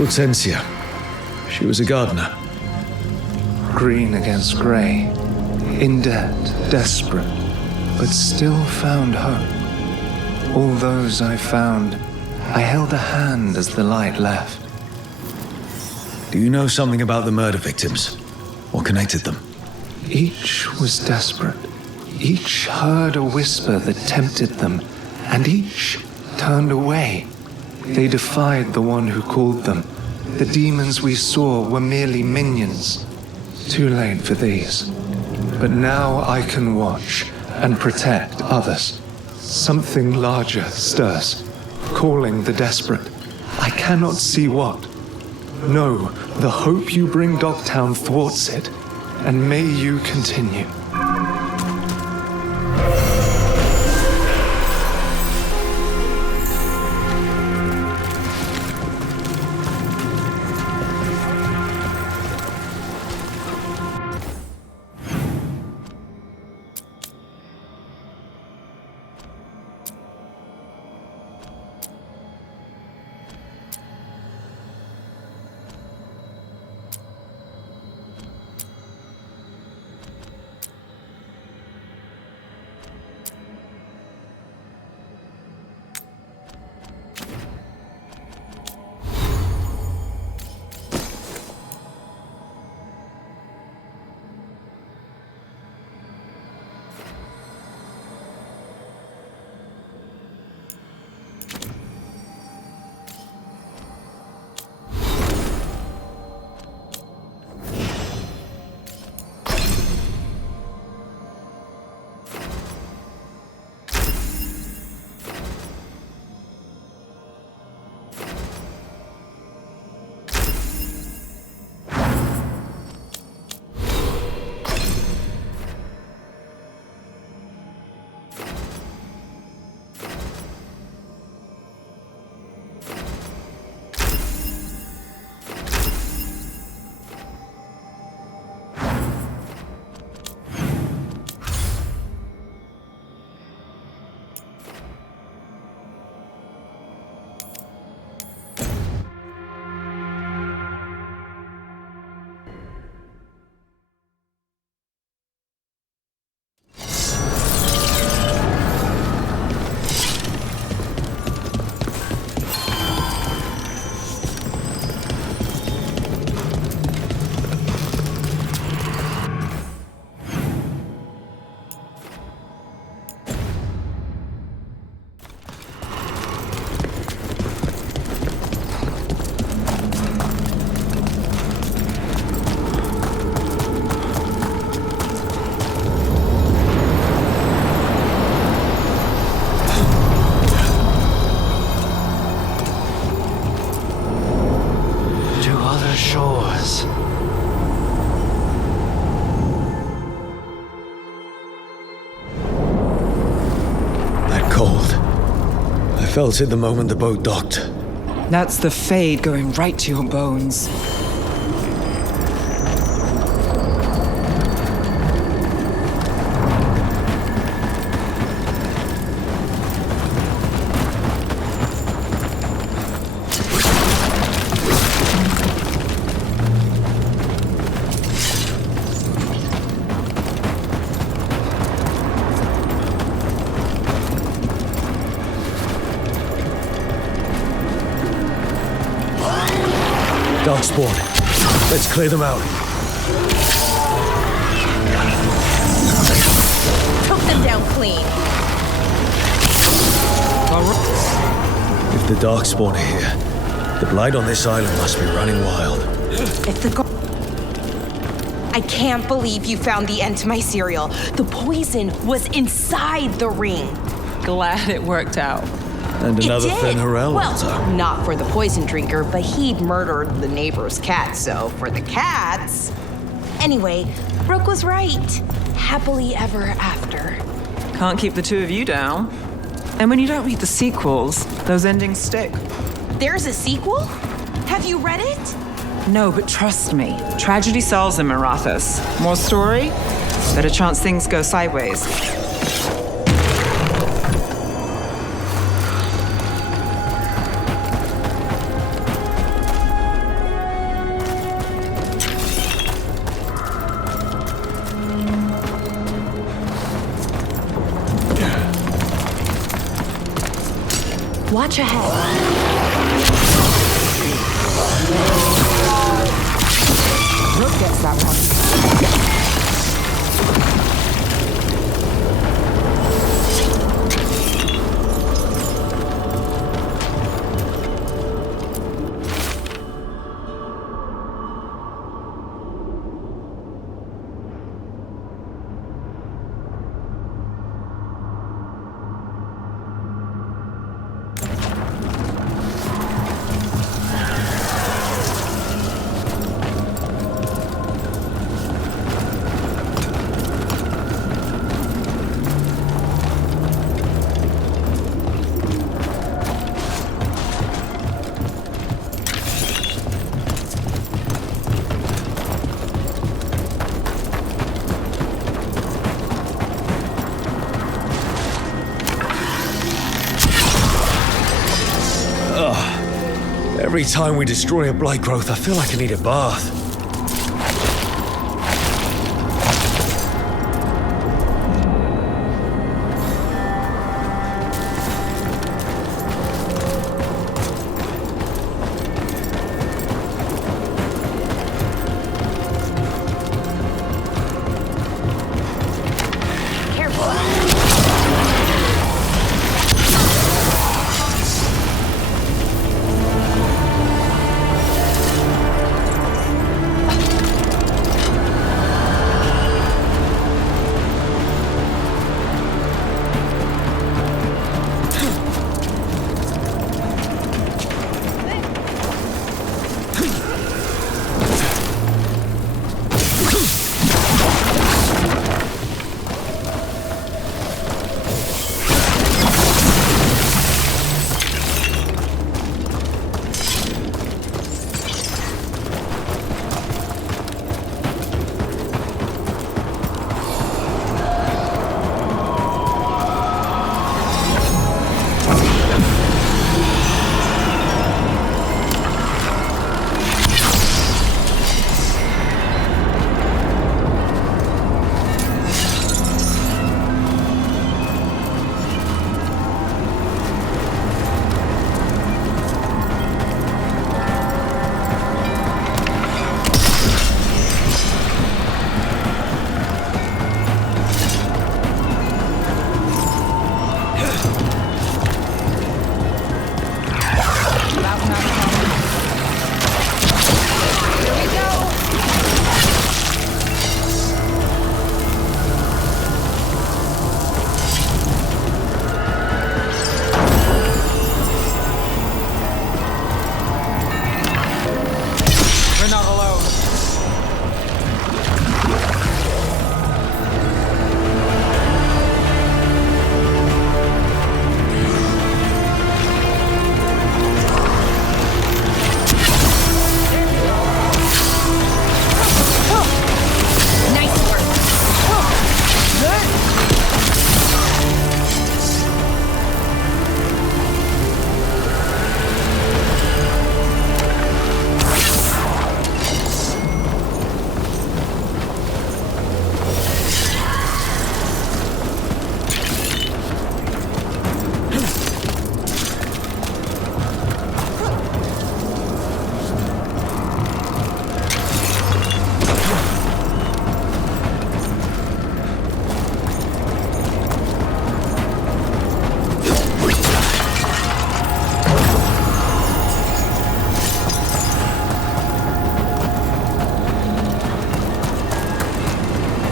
Hortensia. She was a gardener. Green against grey, in debt, desperate, but still found hope. All those I found, I held a hand as the light left. Do you know something about the murder victims? What connected them? Each was desperate. Each heard a whisper that tempted them, and each turned away. They defied the one who called them. The demons we saw were merely minions. Too late for these. But now I can watch and protect others. Something larger stirs, calling the desperate. I cannot see what. No, the hope you bring Dogtown thwarts it, and may you continue. Felt it the moment the boat docked. That's the Fade going right to your bones. Darkspawn. Let's clear them out. Took them down clean. If the Darkspawn are here, the blight on this island must be running wild. If the I can't believe you found the end to my cereal. The poison was inside the ring. Glad it worked out. And another Fenrirel. Well, not for the poison drinker, but he'd murdered the neighbor's cat, so for the cats. Anyway, Brooke was right. Happily ever after. Can't keep the two of you down. And when you don't read the sequels, those endings stick. There's a sequel? Have you read it? No, but trust me. Tragedy sells in Marathas. More story? Better chance things go sideways. Watch ahead. Rook gets that one. Every time we destroy a blight growth, I feel like I need a bath.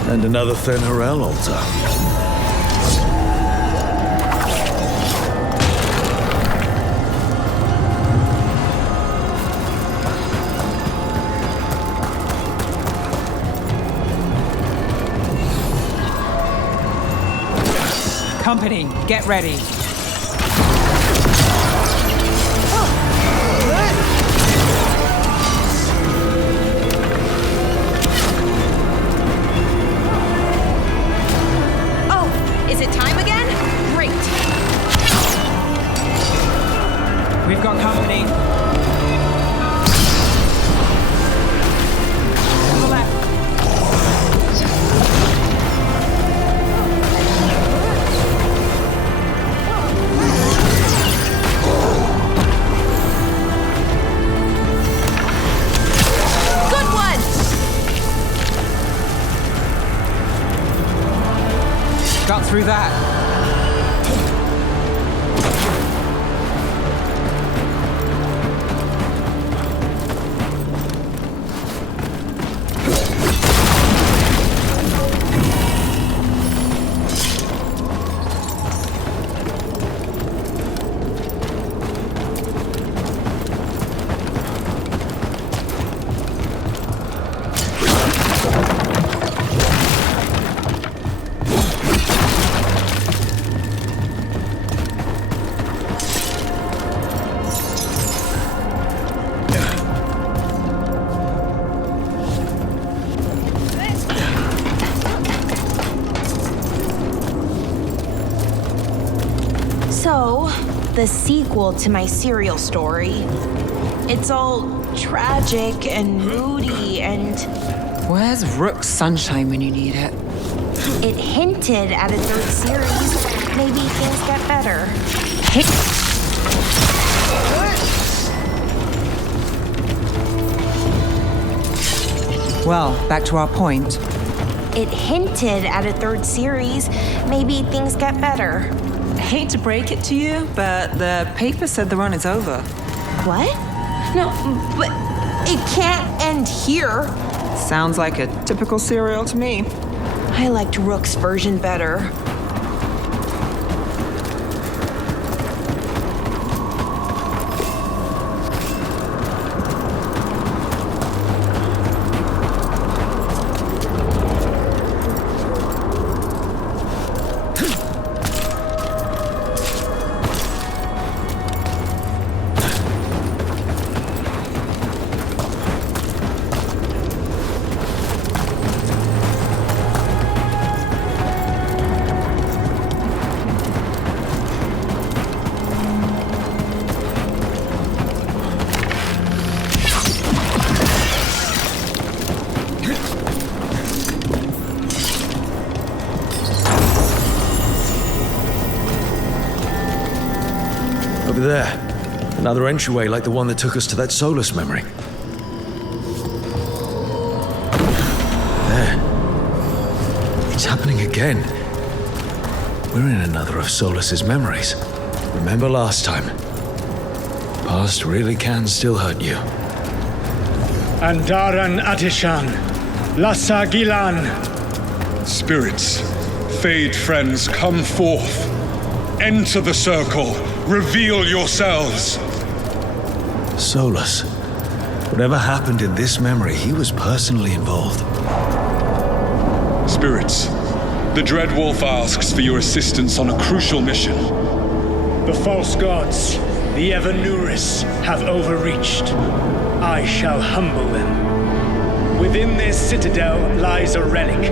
And another Fen'Harel altar. Company, get ready. Oh, is it time again? Great. We've got company. To the left. cut through that. So, the sequel to my serial story. It's all tragic and moody and... Where's Rook's sunshine when you need it? It hinted at a third series. Maybe things get better. Well, back to our point. It hinted at a third series. Maybe things get better. I hate to break it to you, but the paper said the run is over. What? No, but it can't end here. Sounds like a typical serial to me. I liked Rook's version better. Over there. Another entryway like the one that took us to that Solus memory. There. It's happening again. We're in another of Solus's memories. Remember last time? Past really can still hurt you. Andaran Atishan, Lassa Gilan. Spirits, Fade friends, come forth. Enter the circle. Reveal yourselves. Solus. Whatever happened in this memory, he was personally involved. Spirits, the Dread Wolf asks for your assistance on a crucial mission. The false gods, the Evanuris, have overreached. I shall humble them. Within their citadel lies a relic,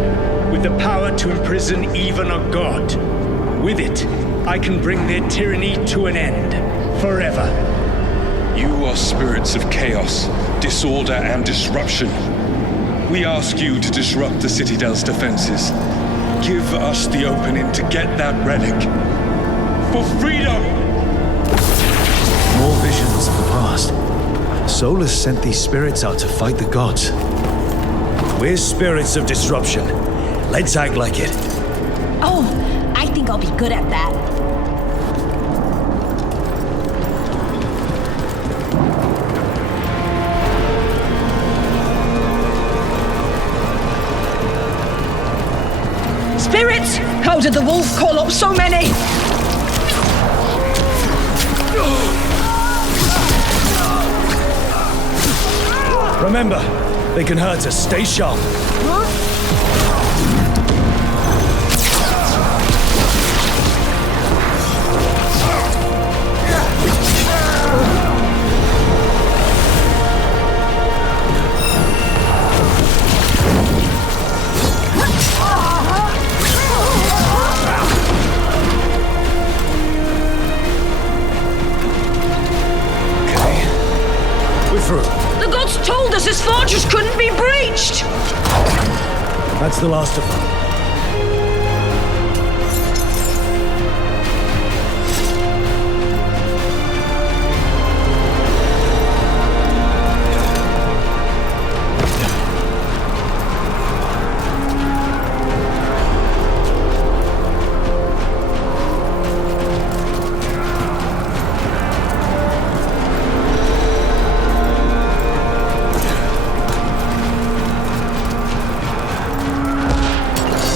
with the power to imprison even a god. With it, I can bring their tyranny to an end, forever. You are spirits of chaos, disorder, and disruption. We ask you to disrupt the Citadel's defenses. Give us the opening to get that relic. For freedom! More visions of the past. Solus sent these spirits out to fight the gods. We're spirits of disruption. Let's act like it. Oh, I think I'll be good at that. Spirits! How did the wolf call up so many? Remember, they can hurt us. Stay sharp. The gods told us this fortress couldn't be breached! That's the last of them.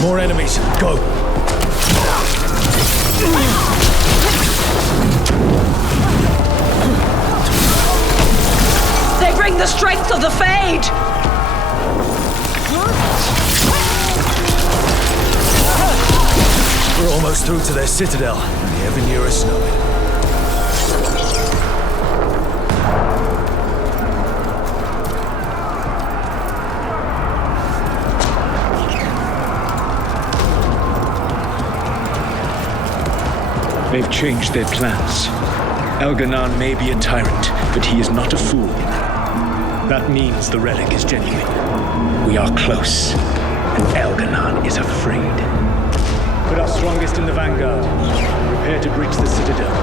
More enemies. Go. They bring the strength of the Fade! We're almost through to their citadel, and the Evanurus know it. They've changed their plans. Elganon may be a tyrant, but he is not a fool. That means the relic is genuine. We are close, and Elganon is afraid. Put our strongest in the vanguard. Prepare to breach the citadel.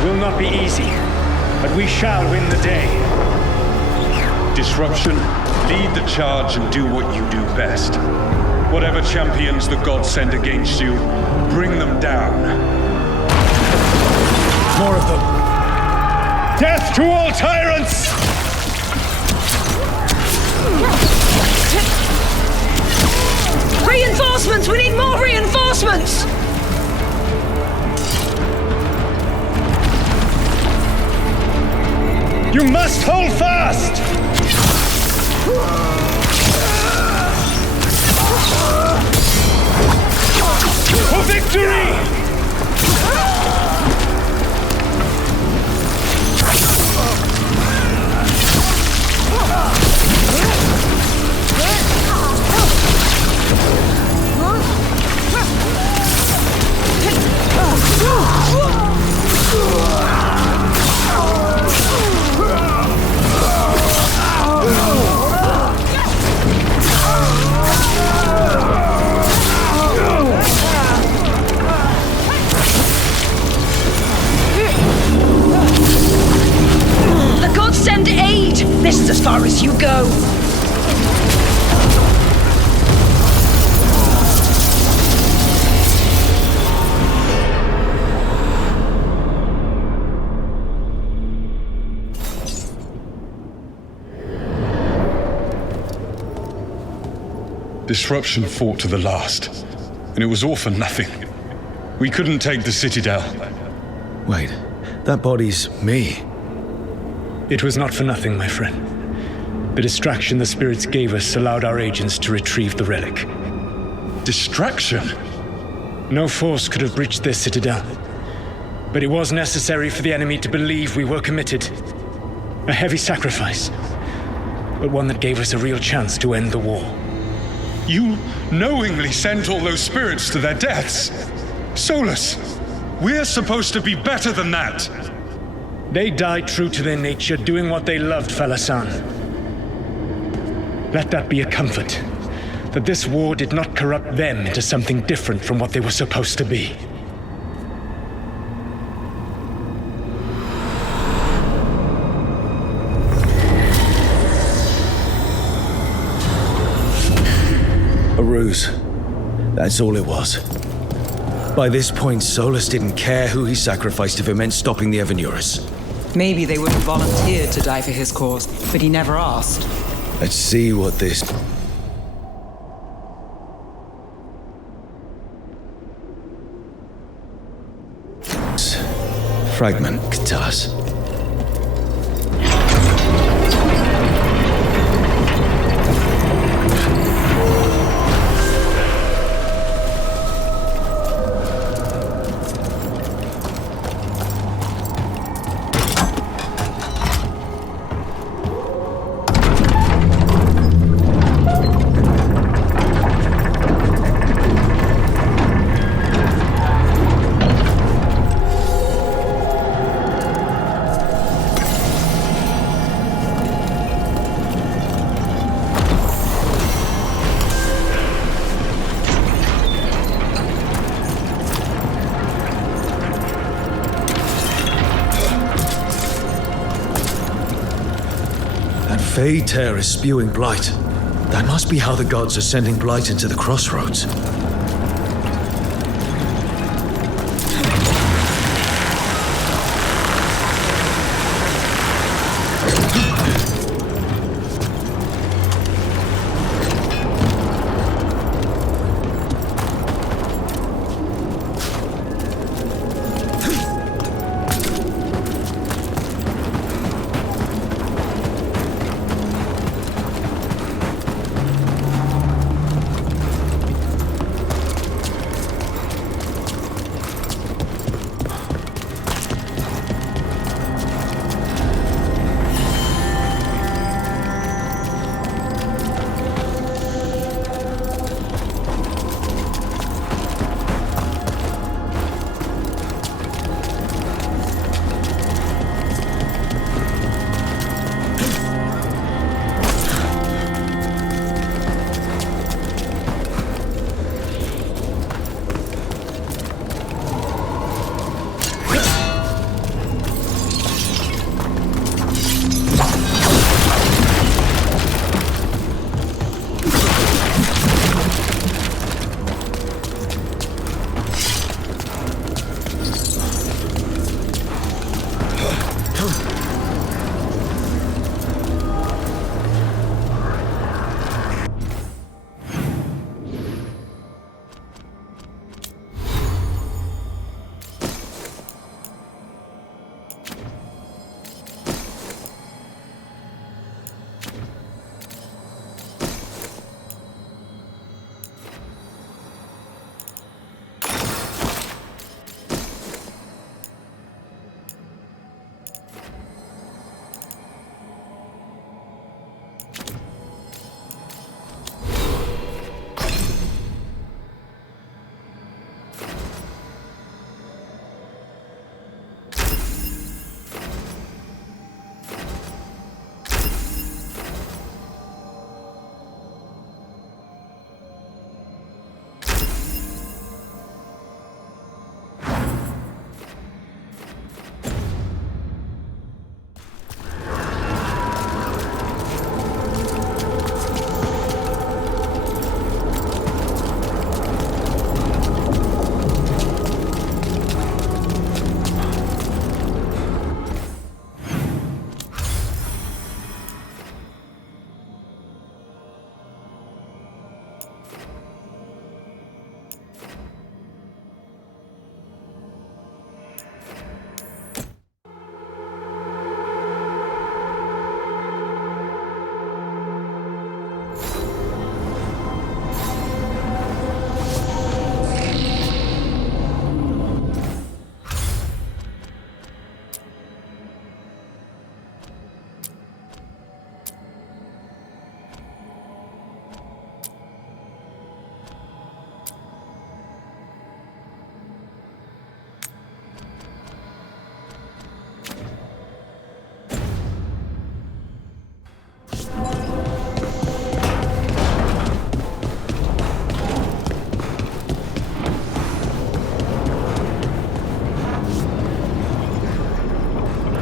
It will not be easy, but we shall win the day. Disruption, lead the charge and do what you do best. Whatever champions the gods send against you, bring them down. More of them. Death to all tyrants! Reinforcements! We need more reinforcements! You must hold fast! For victory! The gods send aid! This is as far as you go. Disruption fought to the last, and it was all for nothing. We couldn't take the citadel. Wait, that body's me. It was not for nothing, my friend. The distraction the spirits gave us allowed our agents to retrieve the relic. Distraction? No force could have breached their citadel. But it was necessary for the enemy to believe we were committed. A heavy sacrifice, but one that gave us a real chance to end the war. You knowingly sent all those spirits to their deaths. Solus, we're supposed to be better than that. They died true to their nature, doing what they loved, Falasan. Let that be a comfort, that this war did not corrupt them into something different from what they were supposed to be. A ruse. That's all it was. By this point, Solus didn't care who he sacrificed if it meant stopping the Evanurus. Maybe they would have volunteered to die for his cause, but he never asked. Let's see what this... fragment could tell us. Fade tear is spewing blight. That must be how the gods are sending blight into the crossroads.